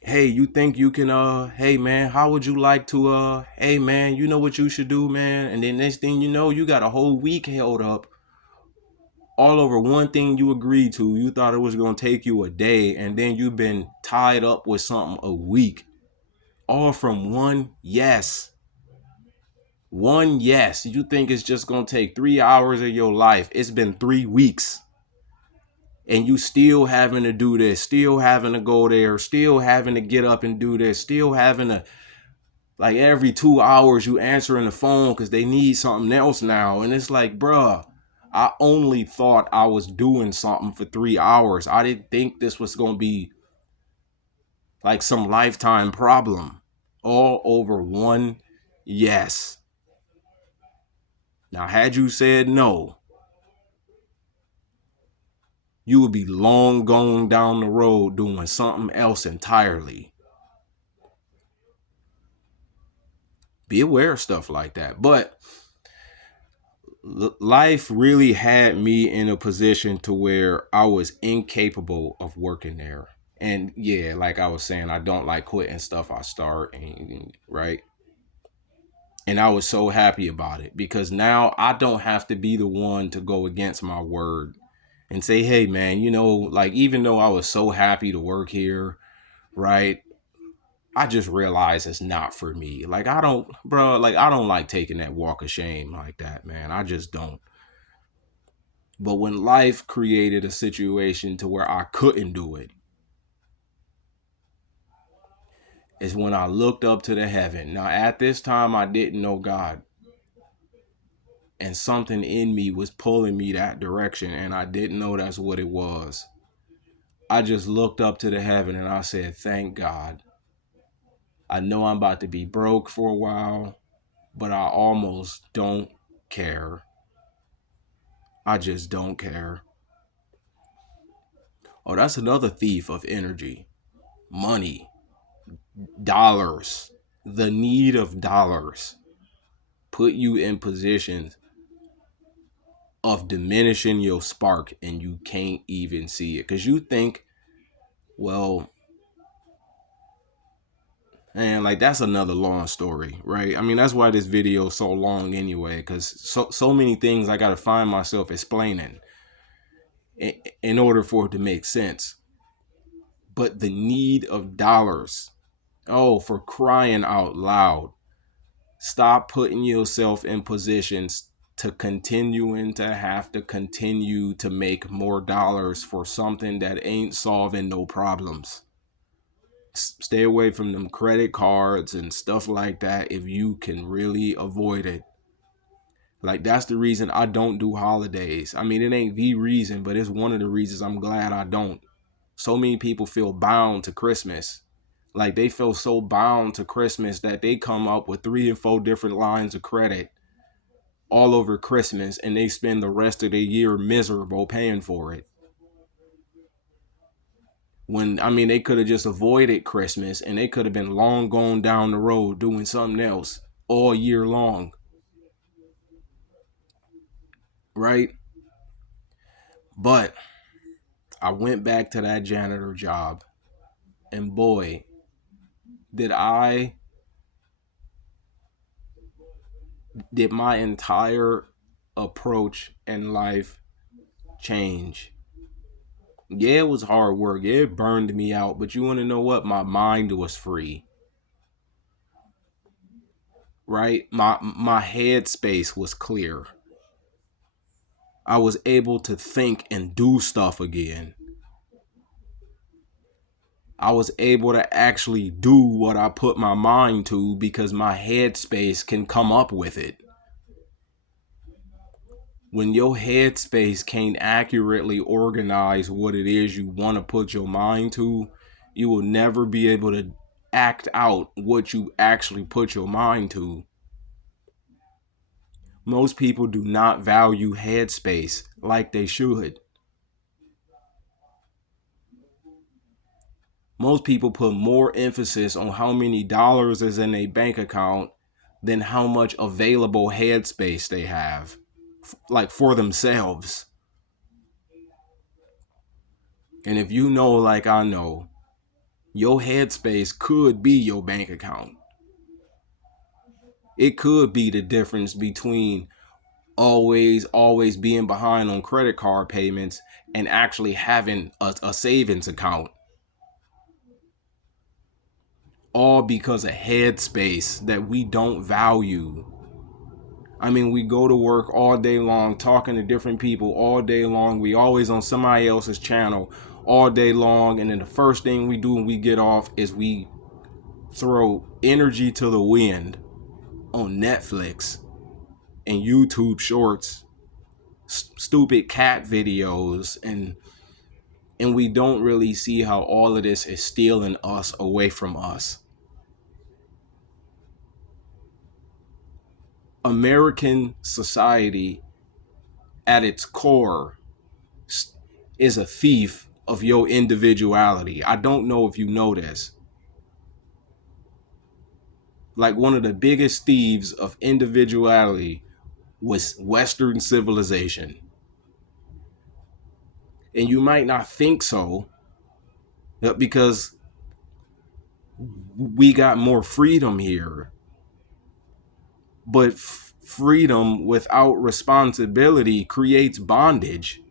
Hey, you think you can, hey man, how would you like to, hey man, you know what you should do, man? And then next thing you know, you got a whole week held up all over one thing you agreed to. You thought it was going to take you a day, and then you've been tied up with something a week, all from one yes. One yes. You think it's just going to take 3 hours of your life. It's been 3 weeks. And you still having to do this, still having to go there, still having to get up and do this, still having to, like, every 2 hours you answering the phone because they need something else now. And it's like, bruh, I only thought I was doing something for 3 hours. I didn't think this was going to be like some lifetime problem. All over one yes. Now, had you said no, you would be long gone down the road doing something else entirely. Be aware of stuff like that. But life really had me in a position to where I was incapable of working there. And yeah, like I was saying, I don't like quitting stuff I start, and right. And I was so happy about it because now I don't have to be the one to go against my word and say, hey man, like even though I was so happy to work here, right? I just realized it's not for me. Like I don't, bro, like I don't like taking that walk of shame like that, man. I just don't. But when life created a situation to where I couldn't do it, is when I looked up to the heaven. Now at this time I didn't know God. And something in me was pulling me that direction, and I didn't know that's what it was. I just looked up to the heaven and I said, thank God. I know I'm about to be broke for a while, but I almost don't care. I just don't care. Oh, that's another thief of energy. Money, dollars, the need of dollars put you in positions of diminishing your spark and you can't even see it because you think, well, and like that's another long story, right? I mean, that's why this video is so long anyway, because so many things I gotta find myself explaining in order for it to make sense. But the need of dollars, oh, for crying out loud, stop putting yourself in positions to continuing to have to continue to make more dollars for something that ain't solving no problems. Stay away from them credit cards and stuff like that if you can really avoid it. Like that's the reason I don't do holidays. I mean, it ain't the reason, but it's one of the reasons I'm glad I don't. So many people feel bound to Christmas. Like they feel so bound to Christmas that they come up with 3 and 4 different lines of credit all over Christmas and they spend the rest of the year miserable paying for it. When I mean they could have just avoided Christmas and they could have been long gone down the road doing something else all year long. Right? But I went back to that janitor job and boy, did my entire approach in life change. Yeah, it was hard work. Yeah, it burned me out, but you want to know what? My mind was free. Right? My head space was clear. I was able to think and do stuff again. I was able to actually do what I put my mind to because my head space can come up with it. When your headspace can't accurately organize what it is you want to put your mind to, you will never be able to act out what you actually put your mind to. Most people do not value headspace like they should. Most people put more emphasis on how many dollars is in a bank account than how much available headspace they have, like for themselves. And if you know, like I know, your headspace could be your bank account. It could be the difference between always being behind on credit card payments and actually having a savings account. All because of headspace that we don't value. I mean, we go to work all day long, talking to different people all day long. We always on somebody else's channel all day long. And then the first thing we do when we get off is we throw energy to the wind on Netflix and YouTube shorts, stupid cat videos, and we don't really see how all of this is stealing us away from us. American society at its core is a thief of your individuality. I don't know if you know this. Like one of the biggest thieves of individuality was Western civilization. And you might not think so, because we got more freedom here. But freedom without responsibility creates bondage.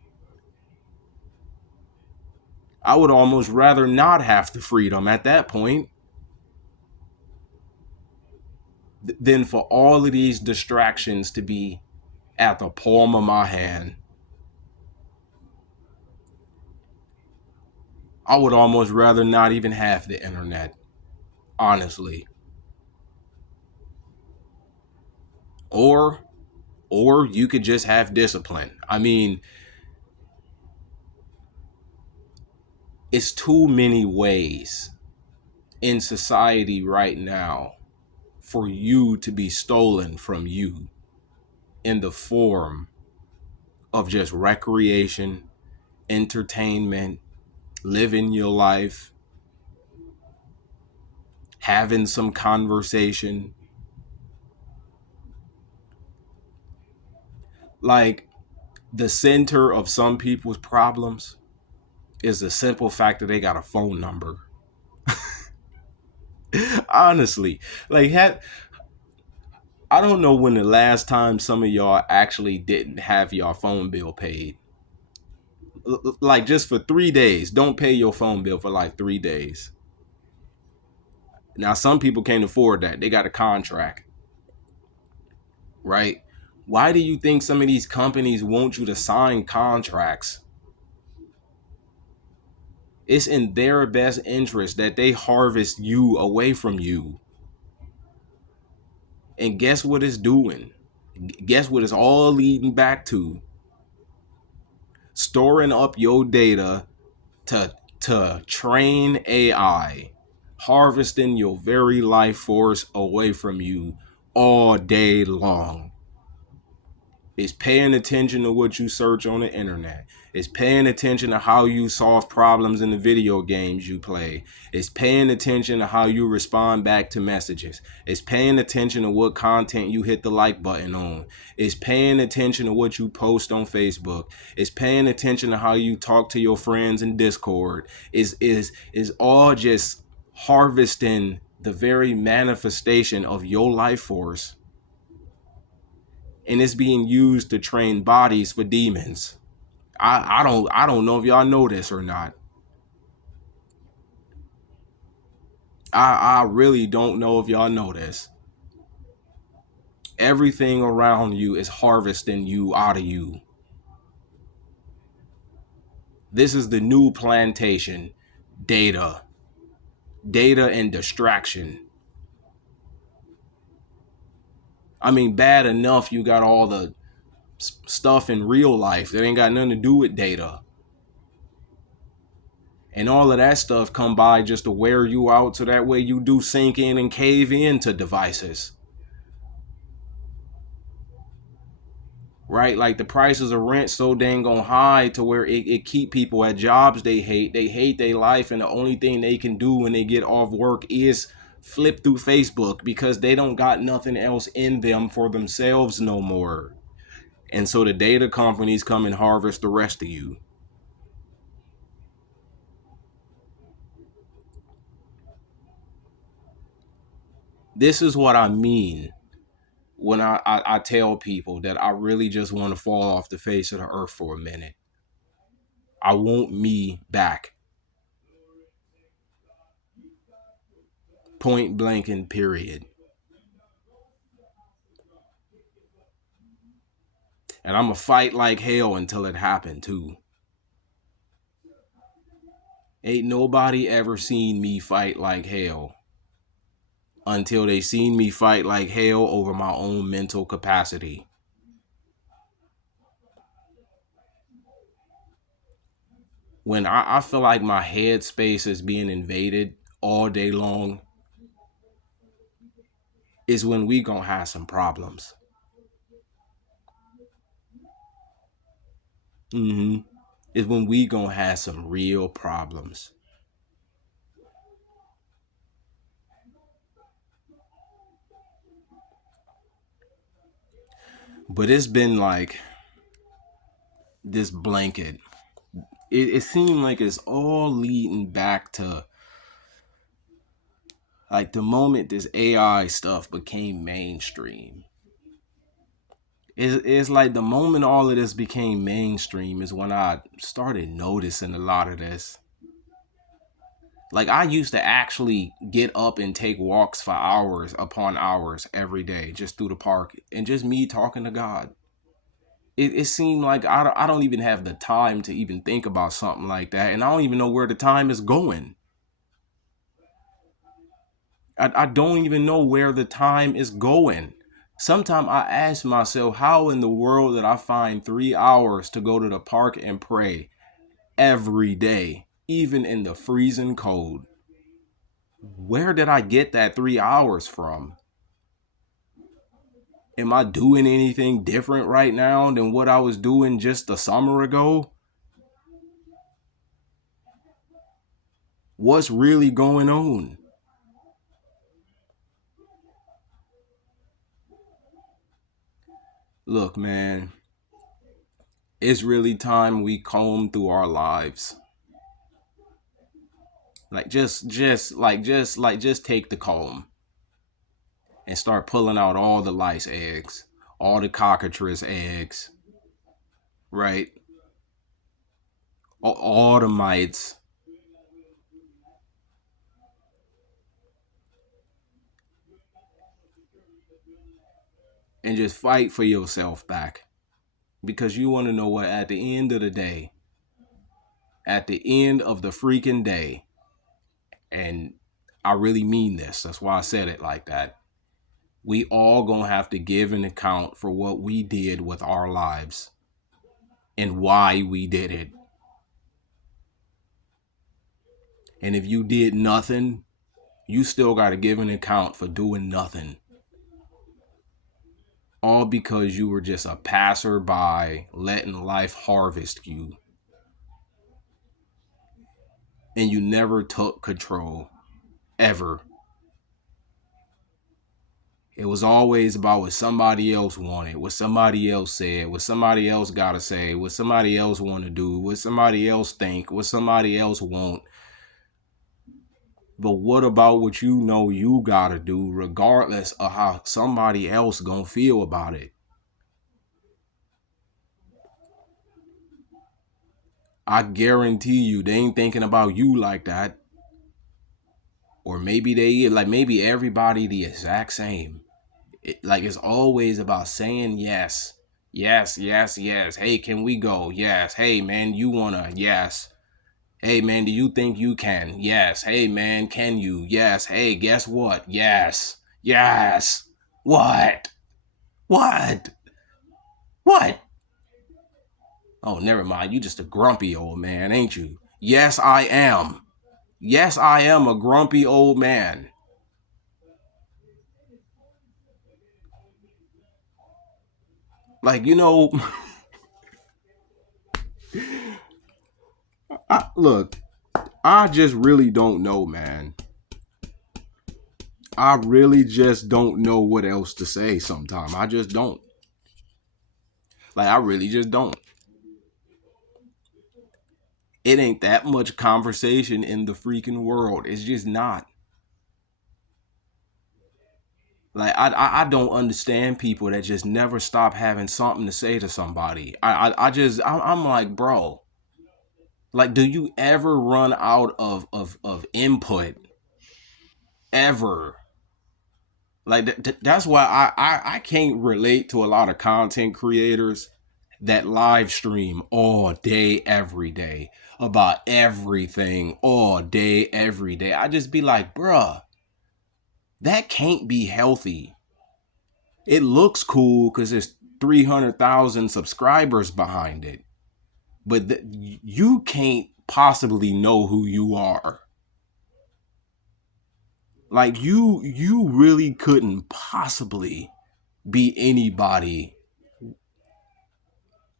I would almost rather not have the freedom at that point than for all of these distractions to be at the palm of my hand. I would almost rather not even have the internet, honestly. Or you could just have discipline. I mean, it's too many ways in society right now for you to be stolen from you in the form of just recreation, entertainment, living your life, having some conversation. Like, the center of some people's problems is the simple fact that they got a phone number. Honestly, like, I don't know when the last time some of y'all actually didn't have your phone bill paid. Like, just for 3 days. Don't pay your phone bill for like 3 days. Now, some people can't afford that. They got a contract, right? Why do you think some of these companies want you to sign contracts? It's in their best interest that they harvest you away from you. And guess what it's doing? Guess what it's all leading back to? Storing up your data to train AI, harvesting your very life force away from you all day long. It's paying attention to what you search on the internet. It's paying attention to how you solve problems in the video games you play. It's paying attention to how you respond back to messages. It's paying attention to what content you hit the like button on. It's paying attention to what you post on Facebook. It's paying attention to how you talk to your friends in Discord. Is all just harvesting the very manifestation of your life force, and it's being used to train bodies for demons. I don't know if y'all know this or not. I really don't know if y'all know this. Everything around you is harvesting you out of you. This is the new plantation. Data. Data and distraction. I mean, bad enough you got all the stuff in real life that ain't got nothing to do with data. And all of that stuff come by just to wear you out, so that way you do sink in and cave into devices. Right? Like, the prices of rent so dang on high to where it keep people at jobs they hate. They hate their life, and the only thing they can do when they get off work is flip through Facebook, because they don't got nothing else in them for themselves no more. And so the data companies come and harvest the rest of you. This is what I mean when I tell people that I really just want to fall off the face of the earth for a minute. I want me back. Point blank and period. And I'm going to fight like hell until it happened too. Ain't nobody ever seen me fight like hell until they seen me fight like hell over my own mental capacity. When I feel like my head space is being invaded all day long, is when we gonna have some problems. is when we gonna have some real problems. But it's been like this blanket. It seemed like it's all leading back to like the moment this AI stuff became mainstream. It's like the moment all of this became mainstream is when I started noticing a lot of this. Like I used to actually get up and take walks for hours upon hours every day just through the park and just me talking to God. It seemed like I don't even have the time to even think about something like that. And I don't even know where the time is going. I don't even know where the time is going. Sometimes I ask myself, how in the world did I find 3 hours to go to the park and pray every day, even in the freezing cold? Where did I get that 3 hours from? Am I doing anything different right now than what I was doing just a summer ago? What's really going on? Look, man, it's really time we comb through our lives. Like just take the comb and start pulling out all the lice eggs, all the cockatrice eggs, right? All the mites, and just fight for yourself back. Because you want to know what, at the end of the day, at the end of the freaking day, and I really mean this, that's why I said it like that. We all gonna have to give an account for what we did with our lives and why we did it. And if you did nothing, you still got to give an account for doing nothing. All because you were just a passerby letting life harvest you. And you never took control. Ever. It was always about what somebody else wanted, what somebody else said, what somebody else gotta say, what somebody else wanna do, what somebody else think, what somebody else want. But what about what you know you gotta do, regardless of how somebody else gonna feel about it? I guarantee you they ain't thinking about you like that. Or maybe they like maybe everybody the exact same. Like it's always about saying yes. Yes, yes, yes. Hey, can we go? Yes. Hey man, you wanna? Yes. Hey man, do you think you can? Yes. Hey man, can you? Yes. Hey, guess what? Yes. Yes. What? What? What? Oh, never mind. You just a grumpy old man, ain't you? Yes, I am. Yes, I am a grumpy old man. Like, look, I just really don't know, man. I really just don't know what else to say sometimes. I just don't. Like, I really just don't. It ain't that much conversation in the freaking world. It's just not. Like, I don't understand people that just never stop having something to say to somebody. I'm like, bro, like, do you ever run out of input? Ever? Like that's why I can't relate to a lot of content creators that live stream all day every day about everything all day every day. I just be like, bruh, that can't be healthy. It looks cool because there's 300,000 subscribers behind it, but you can't possibly know who you are. Like you really couldn't possibly be anybody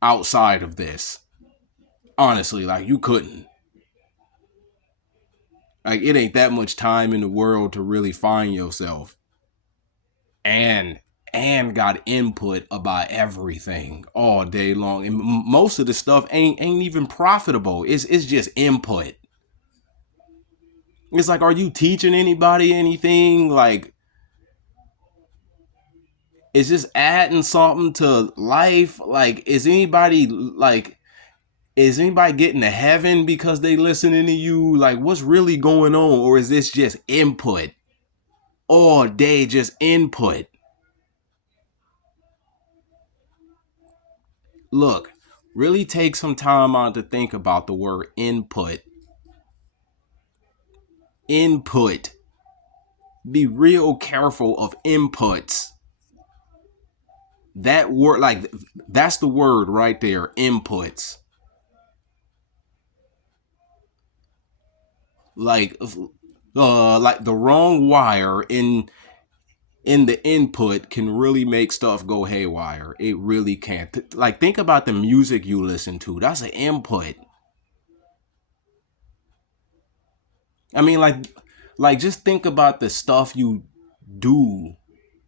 outside of this. Honestly, like you couldn't. Like it ain't that much time in the world to really find yourself and got input about everything all day long. And most of the stuff ain't even profitable. It's just input. It's like, are you teaching anybody anything? Like, is this adding something to life? Like, is anybody getting to heaven because they listening to you? Like, what's really going on? Or is this just input? All day, just input. Look, really take some time out to think about the word input. Input. Be real careful of inputs. That word, like, that's the word right there, inputs. Like, like the wrong wire in the input can really make stuff go haywire. It really can. Like, think about the music you listen to. That's an input. I mean, like just think about the stuff you do,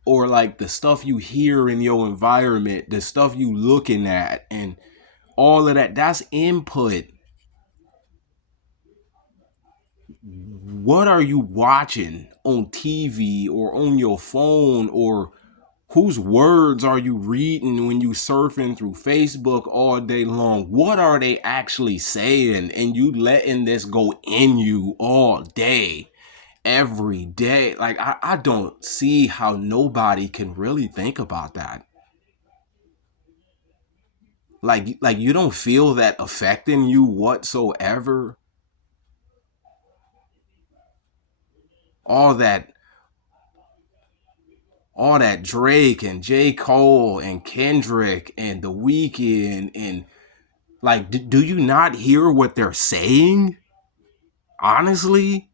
or like the stuff you hear in your environment, the stuff you looking at, and all of that. That's input. What are you watching on TV or on your phone, or whose words are you reading when you surfing through Facebook all day long? What are they actually saying? And you letting this go in you all day, every day. Like, I don't see how nobody can really think about that. Like you don't feel that affecting you whatsoever. All that all that Drake and J. Cole and Kendrick and The Weeknd, and like, do you not hear what they're saying? Honestly,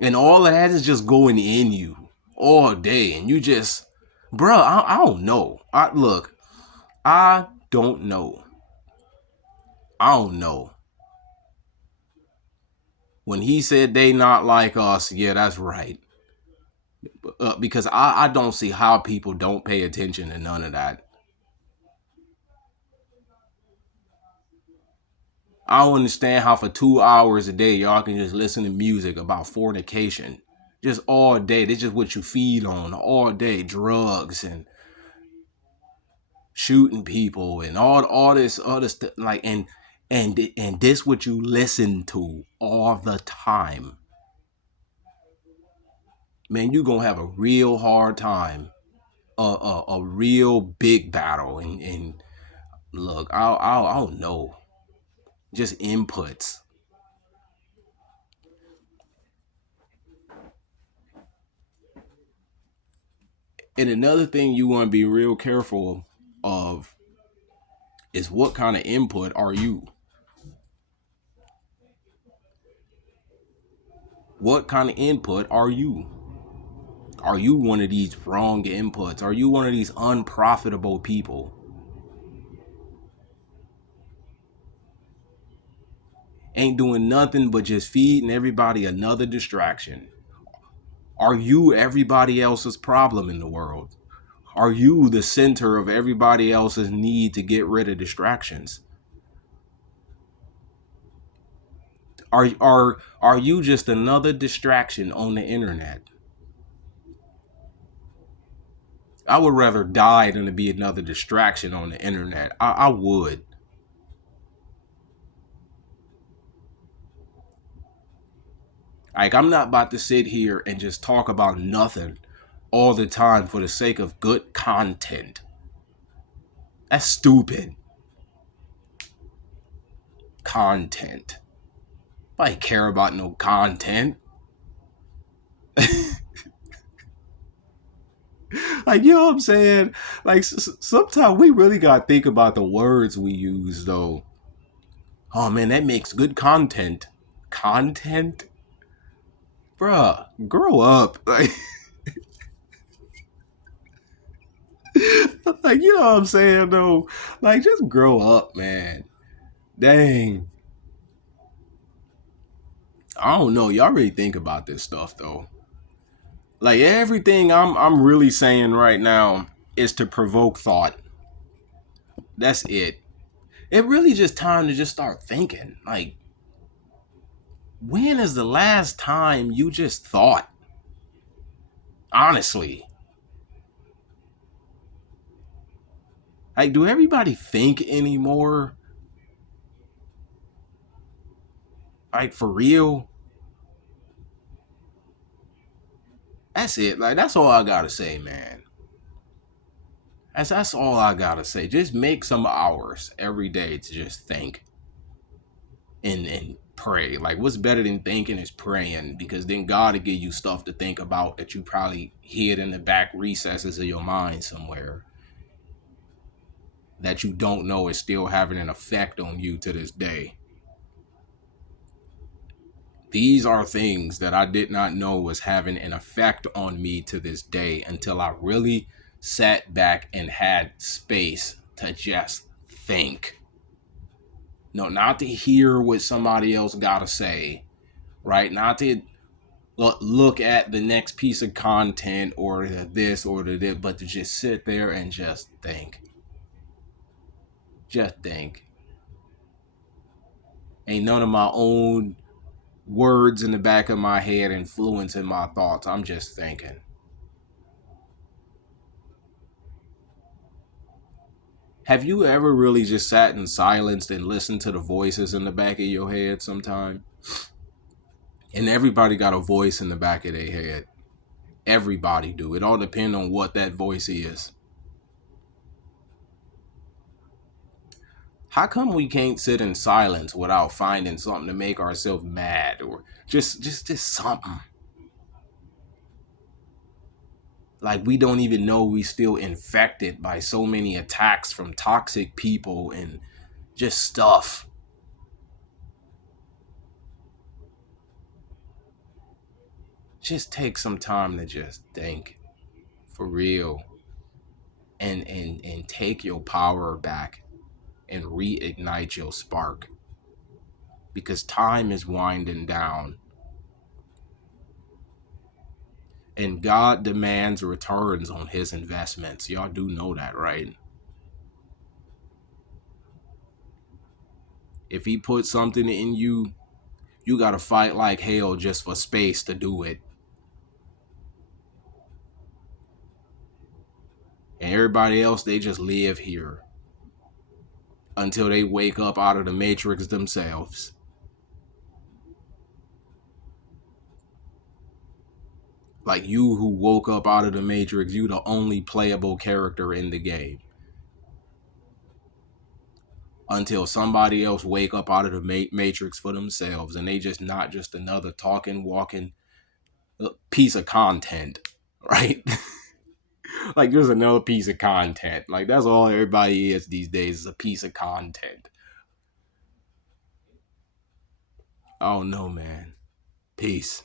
and all of that is just going in you all day, and you just, bruh, I don't know. I don't know. I don't know. When he said they not like us, yeah, that's right. Because I don't see how people don't pay attention to none of that. I don't understand how for 2 hours a day y'all can just listen to music about fornication. Just all day. That's just what you feed on all day. Drugs and shooting people and all this other stuff. Like, and this what you listen to all the time. Man, you gonna have a real hard time. A real big battle. And look, I don't know. Just inputs. And another thing you want to be real careful of is what kind of input are you? What kind of input are you? Are you one of these wrong inputs? Are you one of these unprofitable people? Ain't doing nothing but just feeding everybody another distraction. Are you everybody else's problem in the world? Are you the center of everybody else's need to get rid of distractions? Are you just another distraction on the internet? I would rather die than to be another distraction on the internet. I would. Like, I'm not about to sit here and just talk about nothing all the time for the sake of good content. That's stupid. Content. I care about no content. Like, you know what I'm saying? Like, sometimes we really gotta think about the words we use, though. Oh man, that makes good content. Content? Bruh, grow up. Like, Like, you know what I'm saying, though? Like, just grow up, man. Dang. I don't know. Y'all really think about this stuff, though. Like, everything I'm really saying right now is to provoke thought. That's it. It really just time to just start thinking. Like, when is the last time you just thought? Honestly. Like, do everybody think anymore? Like, for real? That's it. Like, that's all I gotta say, man. That's all I gotta say. Just make some hours every day to just think and pray. Like, what's better than thinking is praying, because then God will give you stuff to think about that you probably hid in the back recesses of your mind somewhere that you don't know is still having an effect on you to this day. These are things that I did not know was having an effect on me to this day until I really sat back and had space to just think. No, not to hear what somebody else got to say, right? Not to look at the next piece of content or this or that, but to just sit there and just think. Just think. Ain't none of my own words in the back of my head influencing my thoughts. I'm just thinking. Have you ever really just sat in silence and listened to the voices in the back of your head sometime? And everybody got a voice in the back of their head. Everybody do. It all depends on what that voice is. How come we can't sit in silence without finding something to make ourselves mad or just something? Like, we don't even know we still infected by so many attacks from toxic people and just stuff. Just take some time to just think for real and take your power back and reignite your spark, because time is winding down and God demands returns on his investments. Y'all do know that, right? If he put something in you, you got to fight like hell just for space to do it. And everybody else, they just live here until they wake up out of the matrix themselves. Like, you who woke up out of the matrix, you the only playable character in the game. Until somebody else wake up out of the matrix for themselves and they just not just another talking, walking piece of content, right? Like, just another piece of content. Like, that's all everybody is these days, is a piece of content. I don't know, man. Peace.